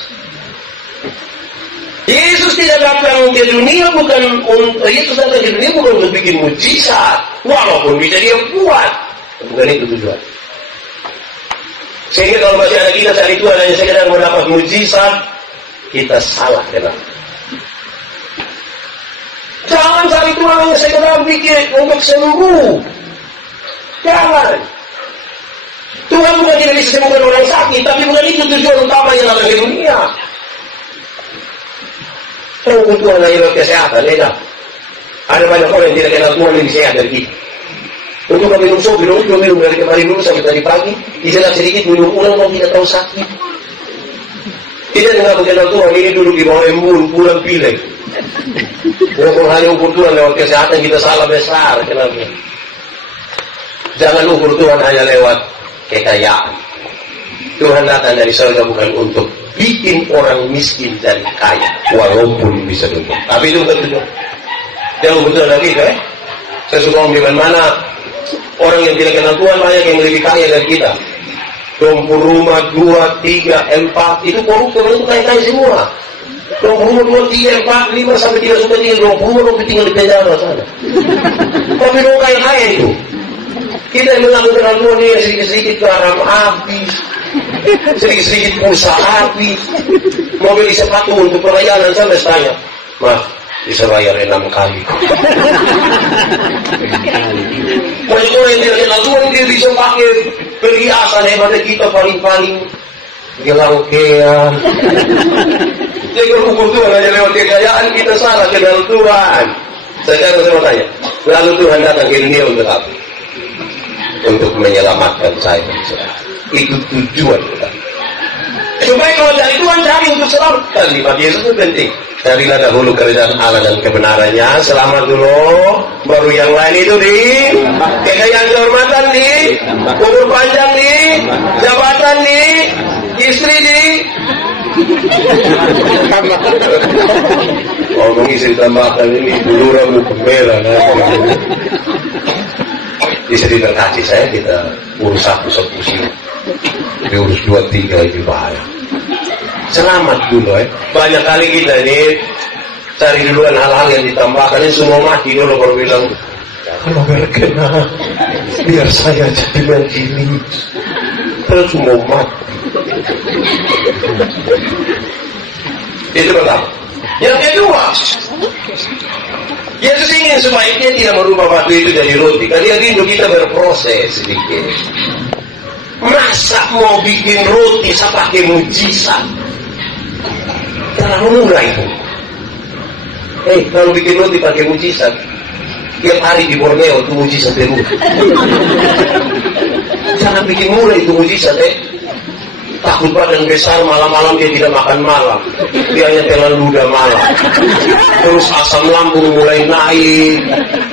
Yesus tidak datang ke dunia bukan untuk bikin mujizat, walaupun bisa dia buat. Bukan itu tujuan. Sehingga kalau masih ada kita cari Tuhan hanya sekedar mendapat mujizat, kita salah kenapa? Jangan cari Tuhan hanya sekedar bikin untuk sembuh. Jangan. Tuhan bukan tidak bisa sembuhkan orang sakit, tapi bukan itu tujuan utamanya dalam dunia. Ukur Tuhan hanya lewat kesehatan, ya tak? Ada banyak orang yang tidak kenal Tuhan lebih sehat dari kita. Untuk kami minum sobi, minum dari kemarin dulu sampai tadi pagi, istirahat sedikit, minum ulang, kau tidak tahu sakit. Tidak dengar kenal Tuhan, ini duduk di bawah embun, pulang pilek. Kalau hanya ukur Tuhan lewat kesehatan, kita salah besar, kenapa? Jangan ukur Tuhan hanya lewat kekayaan. Tuhan datang dari surga bukan untuk bikin orang miskin jadi kaya, walaupun bisa dulu. Tapi itu bukan tujuan. Yang betul lagi, saya suka di mana orang yang tidak kenal Tuhan banyak yang lebih kaya dari kita. 20 rumah, 2, 3, 4, itu koruptor itu kaya-kaya semua. 20 rumah, 2, 3, 4, 5 sampai tidak suka tinggal 20 rumah, orang tinggal di penjara sana. Tapi orang kaya-kaya itu. Kita yang melakukan Tuhan ini sedikit-sedikit garam habis. Sedikit-sedikit pulsa habis. Mau beli sepatu untuk perayaan sampai tanya, Mas, bisa bayar 6 kali. Banyak orang yang tidak kenal Tuhan, dia bisa pakai perhiasan hebatnya kita paling-paling gelangkean. Jadi kalau ukur Tuhan hanya lewat kekayaan, kita salah kenal Tuhan. Sekarang saya mau tanya, lalu Tuhan datang ke dunia untuk apa? Untuk menyelamatkan saya. Itu tujuan kita. Supaya kalau dari Tuhan cari untuk selamatkan, lima Yesus itu penting. Carilah dahulu kerajaan Allah dan kebenarannya, selamat dulu, baru yang lain itu di kekayaan, kehormatan di umur panjang di jabatan di istri di ngomong istri tambahkan ini dulu rambut merah istri terkasih saya kita urus satu sih diurus 2-3 itu bahaya. Selamat dulu banyak kali kita ini cari duluan hal-hal yang ditambahkan ini semua mati dulu kalau bilang kalau berkena biar saya jadi majelis terus semua mati. Itu pertama. Yang kedua, Yesus ingin supaya dia tidak merubah batu itu jadi roti. Karena dia rindu kita berproses sedikit. Masa mau bikin roti saya pakai mujizat? Terlalu murah itu. Kalau bikin roti pakai mujizat, tiap hari di Borneo itu mujizat terus. Jangan bikin murah itu mujizat takut badan besar, malam-malam dia tidak makan malam, dia hanya telan ludah malam, terus asam lambung mulai naik,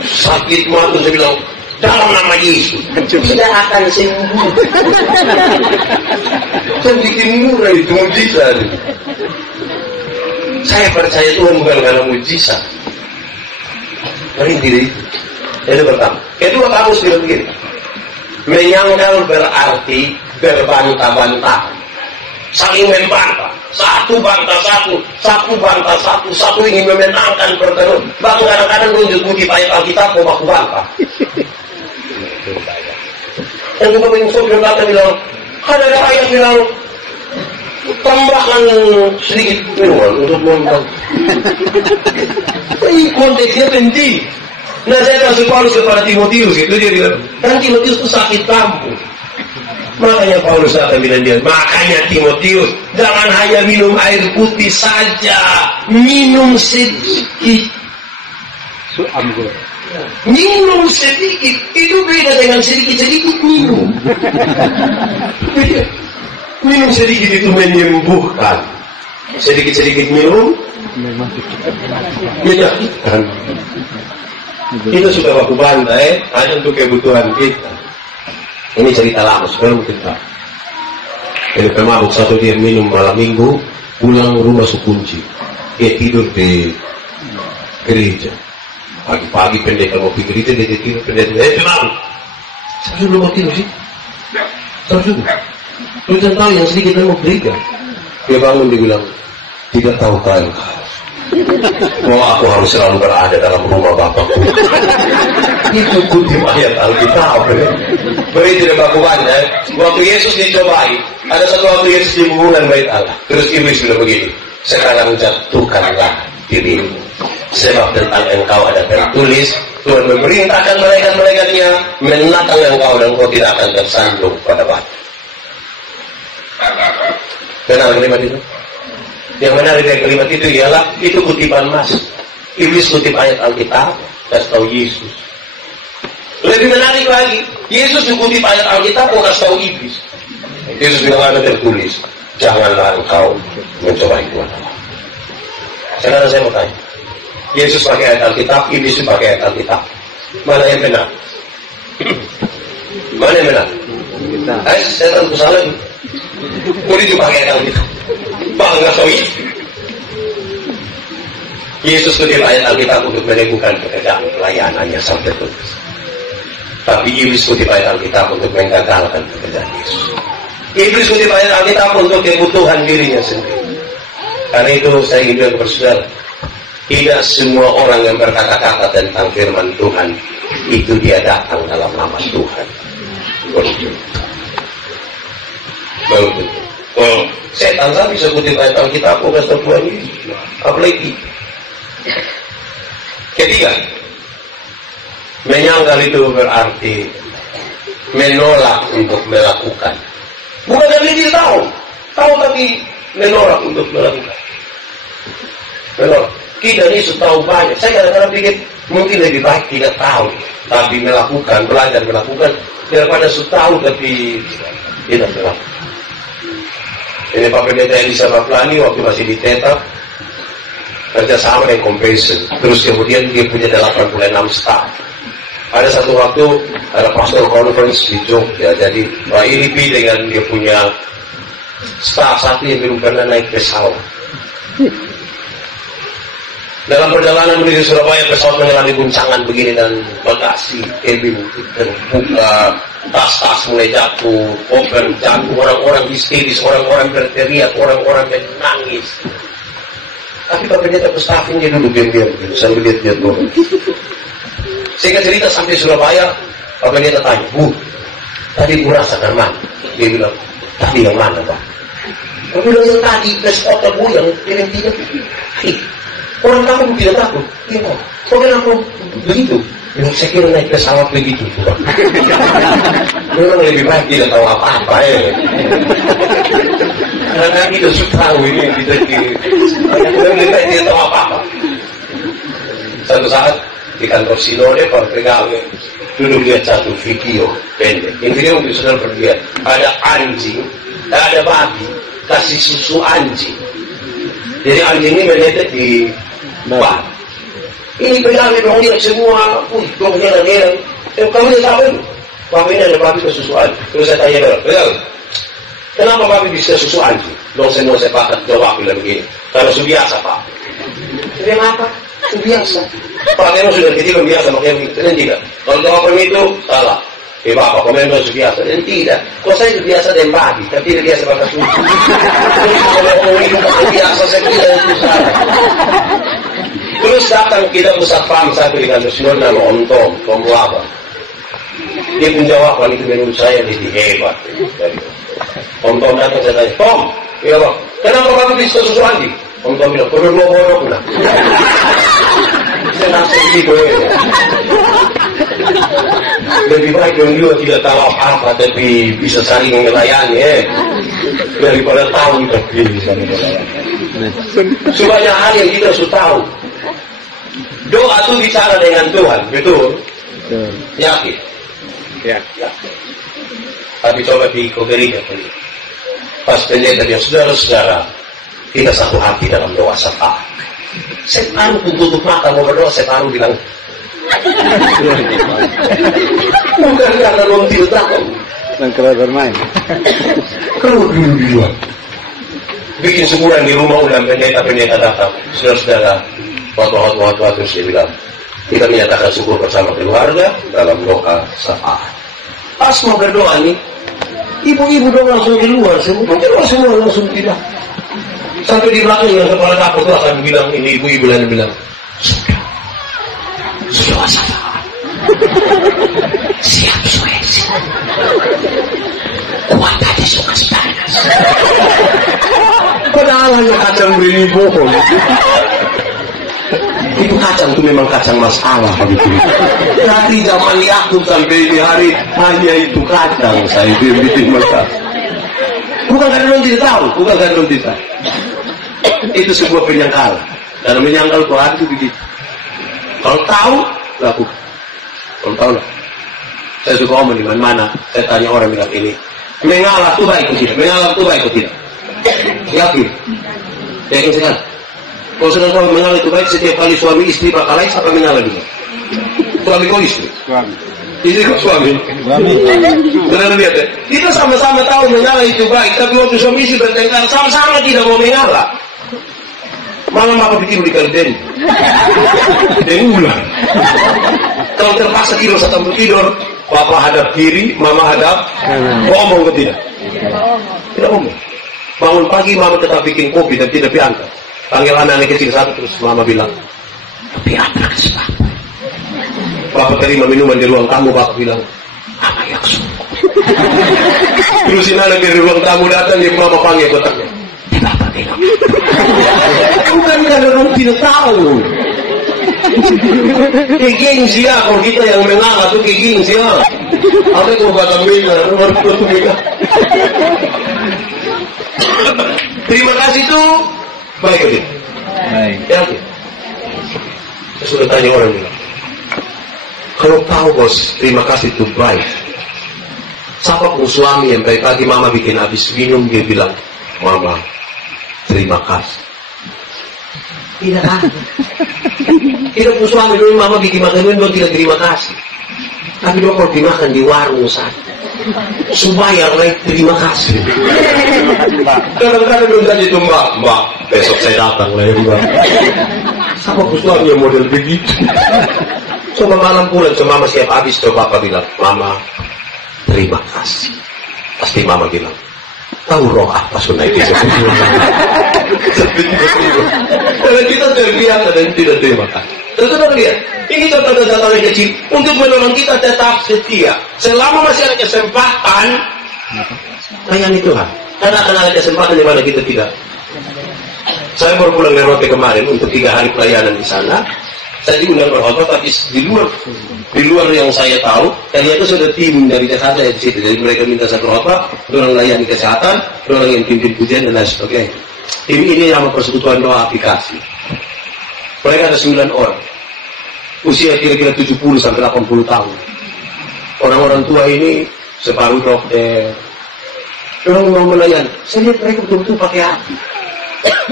sakit mata. Saya bilang dalam nama Yesus tidak akan sembuh. Saya bikin murah itu mujizat. Saya percaya Tuhan bukan karena mujizat. Berhenti itu. Itu pertama. Kedua, kamu sudah begini. Menyangkal berarti berbantah-bantah, saling membantah. Satu bantah satu, satu bantah satu, satu ingin memenangkan pertarungan. Bahkan kadang-kadang tunjuk bukti ayat Alkitab mau baku bantah. Dan juga Musa bilang, ada ayat bilang, tambahkan sedikit minuman untuk membang. Ini konteksnya penting. Nah, saya kasih Paulus kepada Timotius itu dia bilang, kan Timotius itu sakit lambung. Makanya Paulus akan bilang dia, makanya Timotius, jangan hanya minum air putih saja, minum sedikit. Minum sedikit, itu beda dengan sedikit-sedikit minum. Beda. Minum sedikit itu menyembuhkan. Sedikit-sedikit minum menyakitkan. Itu sudah baku bantai hanya untuk kebutuhan kita. Ini cerita lama, sebelum kita. Jadi pemabuk satu dia minum malam minggu, pulang rumah sekunci. Dia tidur di gereja. Pagi-pagi pendeta mau pergi gereja, dia tidur pendeta. Pemabuk. Saya belum mau tidur sih. Saya juga. Lu kan tahu yang sedikit mau gereja. Dia bangun, dia bilang, tidak tahu kalian. Bahwa aku harus selalu berada dalam rumah Bapakku. Itu kutip ayat Alkitab. Beri tidak baku banyak. Waktu Yesus dicobai, ada satu waktu Yesus di bangunan bait Allah. Terus iblis bilang begini, sekarang jatuhkanlah dirimu, sebab tentang engkau ada tertulis, Tuhan memerintahkan malaikat-malaikatnya menatang engkau dan engkau tidak akan tersandung pada batu. Kenal kalimat itu? Yang menarik dari kalimat itu ialah itu kutipan Mas. Iblis kutip ayat Alkitab, kasih tahu Yesus. Lebih menarik lagi, Yesus kutip ayat Alkitab, mau kasih tahu iblis. Yesus bilang ada tertulis, janganlah engkau mencobai Tuhan Allah. Sekarang saya mau tanya, Yesus pakai ayat Alkitab, iblis pakai ayat Alkitab. Mana yang benar? Mana yang benar? Saya tentu salah. Boleh juga pakai ayat Alkitab. Bangga tahu itu. Yesus kutip ayat Alkitab untuk meneguhkan pekerjaan pelayanannya sampai tuntas. Tapi iblis kutip ayat Alkitab untuk menggagalkan pekerjaan Yesus. Iblis kutip ayat Alkitab untuk kebutuhan dirinya sendiri. Karena itu saya ingin bilang kepada saudara, tidak semua orang yang berkata-kata tentang firman Tuhan itu dia datang dalam nama Tuhan. Baru tentu. Oh, setan saya bisa kutip ayat Alkitab, bukan Tuhan Yesus. Apalagi ketiga, menyangkal itu berarti menolak untuk melakukan. Bukan dari dia tahu tapi menolak untuk melakukan. Menolak. Kita ini sudah tahu banyak. Saya kadang-kadang pikir mungkin lebih baik tidak tahu, tapi melakukan, belajar melakukan daripada sudah tahu tapi tidak melakukan. Ini Pak Pendeta Elisa Baplani waktu masih di Tetap kerjasama dengan Compassion. Terus kemudian dia punya 86 staff. Ada satu waktu ada pastor conference di Jogja. Jadi Pak Iripi dengan dia punya staff satu yang belum pernah naik pesawat. Dalam perjalanan menuju Surabaya, pesawat mengalami guncangan begini dan bagasi cabin terbuka, tas-tas mulai jatuh, koper jatuh, orang-orang histeris, orang-orang berteriak, orang-orang menangis. Tapi Pak Pendeta staffing dia duduk diam-diam sambil lihat dia turun. Sehingga cerita sampai Surabaya, Pak Pendeta tanya, Bu, tadi Bu rasakan mana? Dia bilang, tadi yang mana Pak? Dia bilang yang tadi, transporter Bu yang tidak. Orang kamu tidak takut? Iya Pak. Kok kenapa begitu? Saya kira naik pesawat begitu. Memang lebih baik tidak tahu apa-apa ya. Karena kita sudah tahu ini lebih baik tidak tahu apa-apa. Satu saat di kantor Sinode para pegawai duduk lihat satu video pendek. Intinya untuk saudara perlihat ada anjing, ada babi kasih susu anjing. Jadi anjing ini menetes di bak. Ini pegawai dong lihat semua, dong jalan-jalan. Kamu lihat apa itu? Babi ini ada babi ke susu anjing. Terus saya tanya pegawai, kenapa babi bisa susu anjing? Dong semua sepakat jawab bilang begini. Kalau sudah biasa Pak. Dia apa? Sudah biasa. Pak memang sudah kecil biasa makanya begitu. Dan tidak. Kalau jawaban itu salah. Bapak komentar sudah biasa. Dan tidak. Kok saya sudah biasa dengan babi, tapi tidak biasa pakai susu. Kalau ngomong itu biasa saya tidak itu salah. Terus datang kita pusat paham satu di kantor Sinode nama Om Laba. Dia pun jawaban itu menurut saya lebih hebat. Om datang saya tanya, Tom, ya Pak, kenapa babi bisa susu anjing? Om bilang, perlu mau bodoh nak. Saya langsung gitu ya. Lebih baik yang dua tidak tahu apa-apa tapi bisa saling melayani daripada tahu tapi bisa melayani. Sebanyak hal yang kita sudah tahu. Doa itu bicara dengan Tuhan, betul? Yakin? Ya. Tapi coba di gereja pas pendeta dia, saudara-saudara, kita satu hati dalam doa syafaat. Saya taruh tutup mata mau berdoa, saya taruh bilang bukan karena lo tidak tahu dan kalau bermain kalau dulu bikin syukuran di rumah undang pendeta datang, saudara-saudara, waktu saya bilang kita menyatakan syukur bersama keluarga dalam doa syafaat. Pas mau berdoa nih, ibu-ibu dong langsung di luar semua langsung tidak. Sampai di belakang yang kepala dapur itu akan bilang, ini ibu-ibu lain bilang, sudah syafaat, siap suesi, kuat aja suka sepanas. Padahal hanya kacang beri bohong. Itu kacang itu memang kacang masalah begitu. Dari zaman Yakub sampai di hari hanya itu kacang saya bikin masalah. Bukan karena orang tidak tahu, bukan karena orang tidak tahu. Itu sebuah penyangkalan. Dan menyangkal Tuhan itu begitu. Kalau tahu, lakukan. Kalau tahu lah. Saya suka omong di mana-mana. Saya tanya orang bilang ini. Mengalah itu baik atau tidak? Mengalah itu baik atau tidak? Yakin? Yakin sekali? Kalau sudah mengalah itu baik, setiap kali suami istri bakal lain, siapa mengalah juga? Suami kau istri? Suami. Istri kau suami? Suami. Benar lihat ya? Kita sama-sama tahu mengalah itu baik, tapi waktu suami istri bertengkar, sama-sama tidak mau mengalah. Malam apa bikin di kalender? Ulang. Kalau terpaksa tidur satu tidur, papa hadap kiri, mama hadap, ngomong ke tidak? Tidak ngomong. Bangun pagi mama tetap bikin kopi dan tidak diangkat. Panggil anak kecil satu terus mama bilang, tapi apa kesempatan? Papa terima minuman di ruang tamu, papa bilang, apa yang sungguh? Terusin anak dari ruang tamu datang, dia mama panggil kotaknya. Bapak bilang, bukan karena orang tidak tahu. Gengsi ya, kalau kita yang mengalah itu gengsi ya. Ada kau kata mina. Terima kasih itu baik aja. Baik. Ya, saya sudah tanya orang bilang, kalau tahu bos, terima kasih itu baik. Siapa pun suami yang baik pagi mama bikin habis minum dia bilang, mama terima kasih. Tidak ada. Tidak pun suami dulu mama bikin makan minum tidak terima kasih. Tapi dia kalau dimakan di warung saja. Supaya lain terima kasih. Kadang-kadang belum tadi itu mbak, besok saya datang lah ya mbak. Sama suami yang model begitu. Coba malam pulang, coba mama siap habis, coba papa bilang, mama terima kasih. Pasti mama bilang, tahu roh apa sunnah itu? Karena kita terbiasa dan tidak terima kasih. Saudara lihat, ini contoh-contoh yang kecil untuk menolong kita tetap setia. Selama masih ada kesempatan, layani Tuhan. Karena akan ada kesempatan di mana kita tidak. Saya baru pulang dari Rote kemarin untuk 3 hari pelayanan di sana. Saya diundang berkhotbah, tapi di luar yang saya tahu, ternyata sudah tim dari kesehatan di situ. Jadi mereka minta saya berkhotbah, orang layani kesehatan, orang yang pimpin pujian dan lain sebagainya. Tim ini nama Persekutuan Doa Aplikasi. Mereka ada 9 orang. Usia kira-kira 70 sampai 80 tahun. Orang-orang tua ini separuh dokter. Orang mau melayani. Saya lihat mereka betul-betul pakai hati.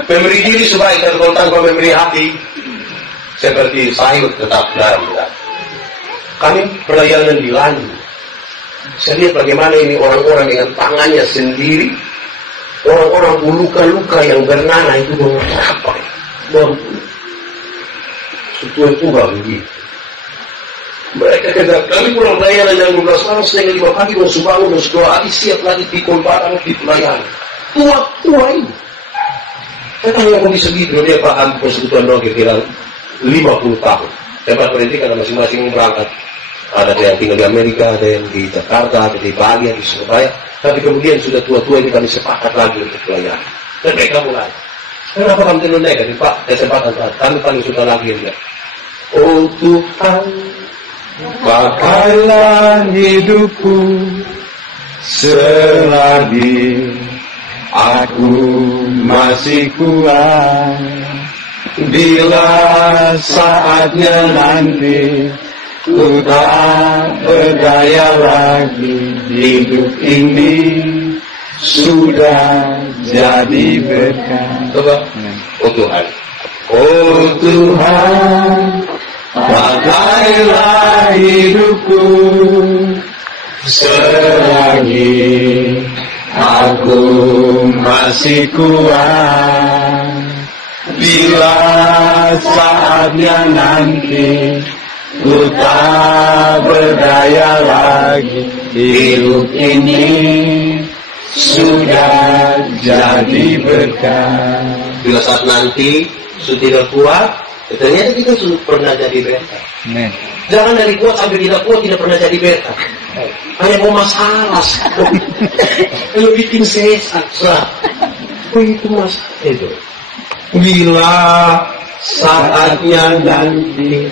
Memberi diri sebaik dan kalau tanpa memberi hati, seperti sayur tetap garam. Kami pelayanan di Landu. Saya lihat bagaimana ini orang-orang dengan tangannya sendiri. Orang-orang luka-luka yang bernanah itu apa? Tua begitu. Mereka kata, kami pulang pelayanan yang 12 malam, setengah 5 pagi, mau bangun, mau doa, habis siap lagi pikul barang di pelayanan. Tua ini. Saya tanya kok bisa gitu, dia paham Persekutuan Doa kira-kira 50 tahun. Tempat berhenti karena masing-masing berangkat. Ada yang tinggal di Amerika, ada yang di Jakarta, ada di Bali, di Surabaya. Tapi kemudian sudah tua-tua ini kami sepakat lagi untuk pelayanan. Dan mereka mulai. Kenapa kami tidak negatif, Pak? Kesempatan Pak. Kami paling suka lagi ya. Oh Tuhan, pakailah hidupku selagi aku masih kuat. Bila saatnya nanti ku tak berdaya lagi, hidup ini sudah jadi berkat. Coba, oh Tuhan, oh Tuhan, pakailah hidupku selagi aku masih kuat. Bila saatnya nanti ku tak berdaya lagi, hidup ini sudah jadi berkat. bila saat nanti sudah tidak kuat, ternyata kita sudah pernah jadi berkat. Jangan dari kuat sampai tidak kuat tidak pernah jadi berkat. Hanya mau masalah, kalau bikin sesat, oh itu masalah itu. Bila saatnya nanti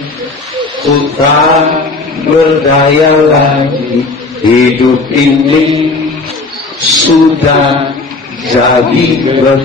sudah berdaya lagi, hidup ini sudah jadi berkat.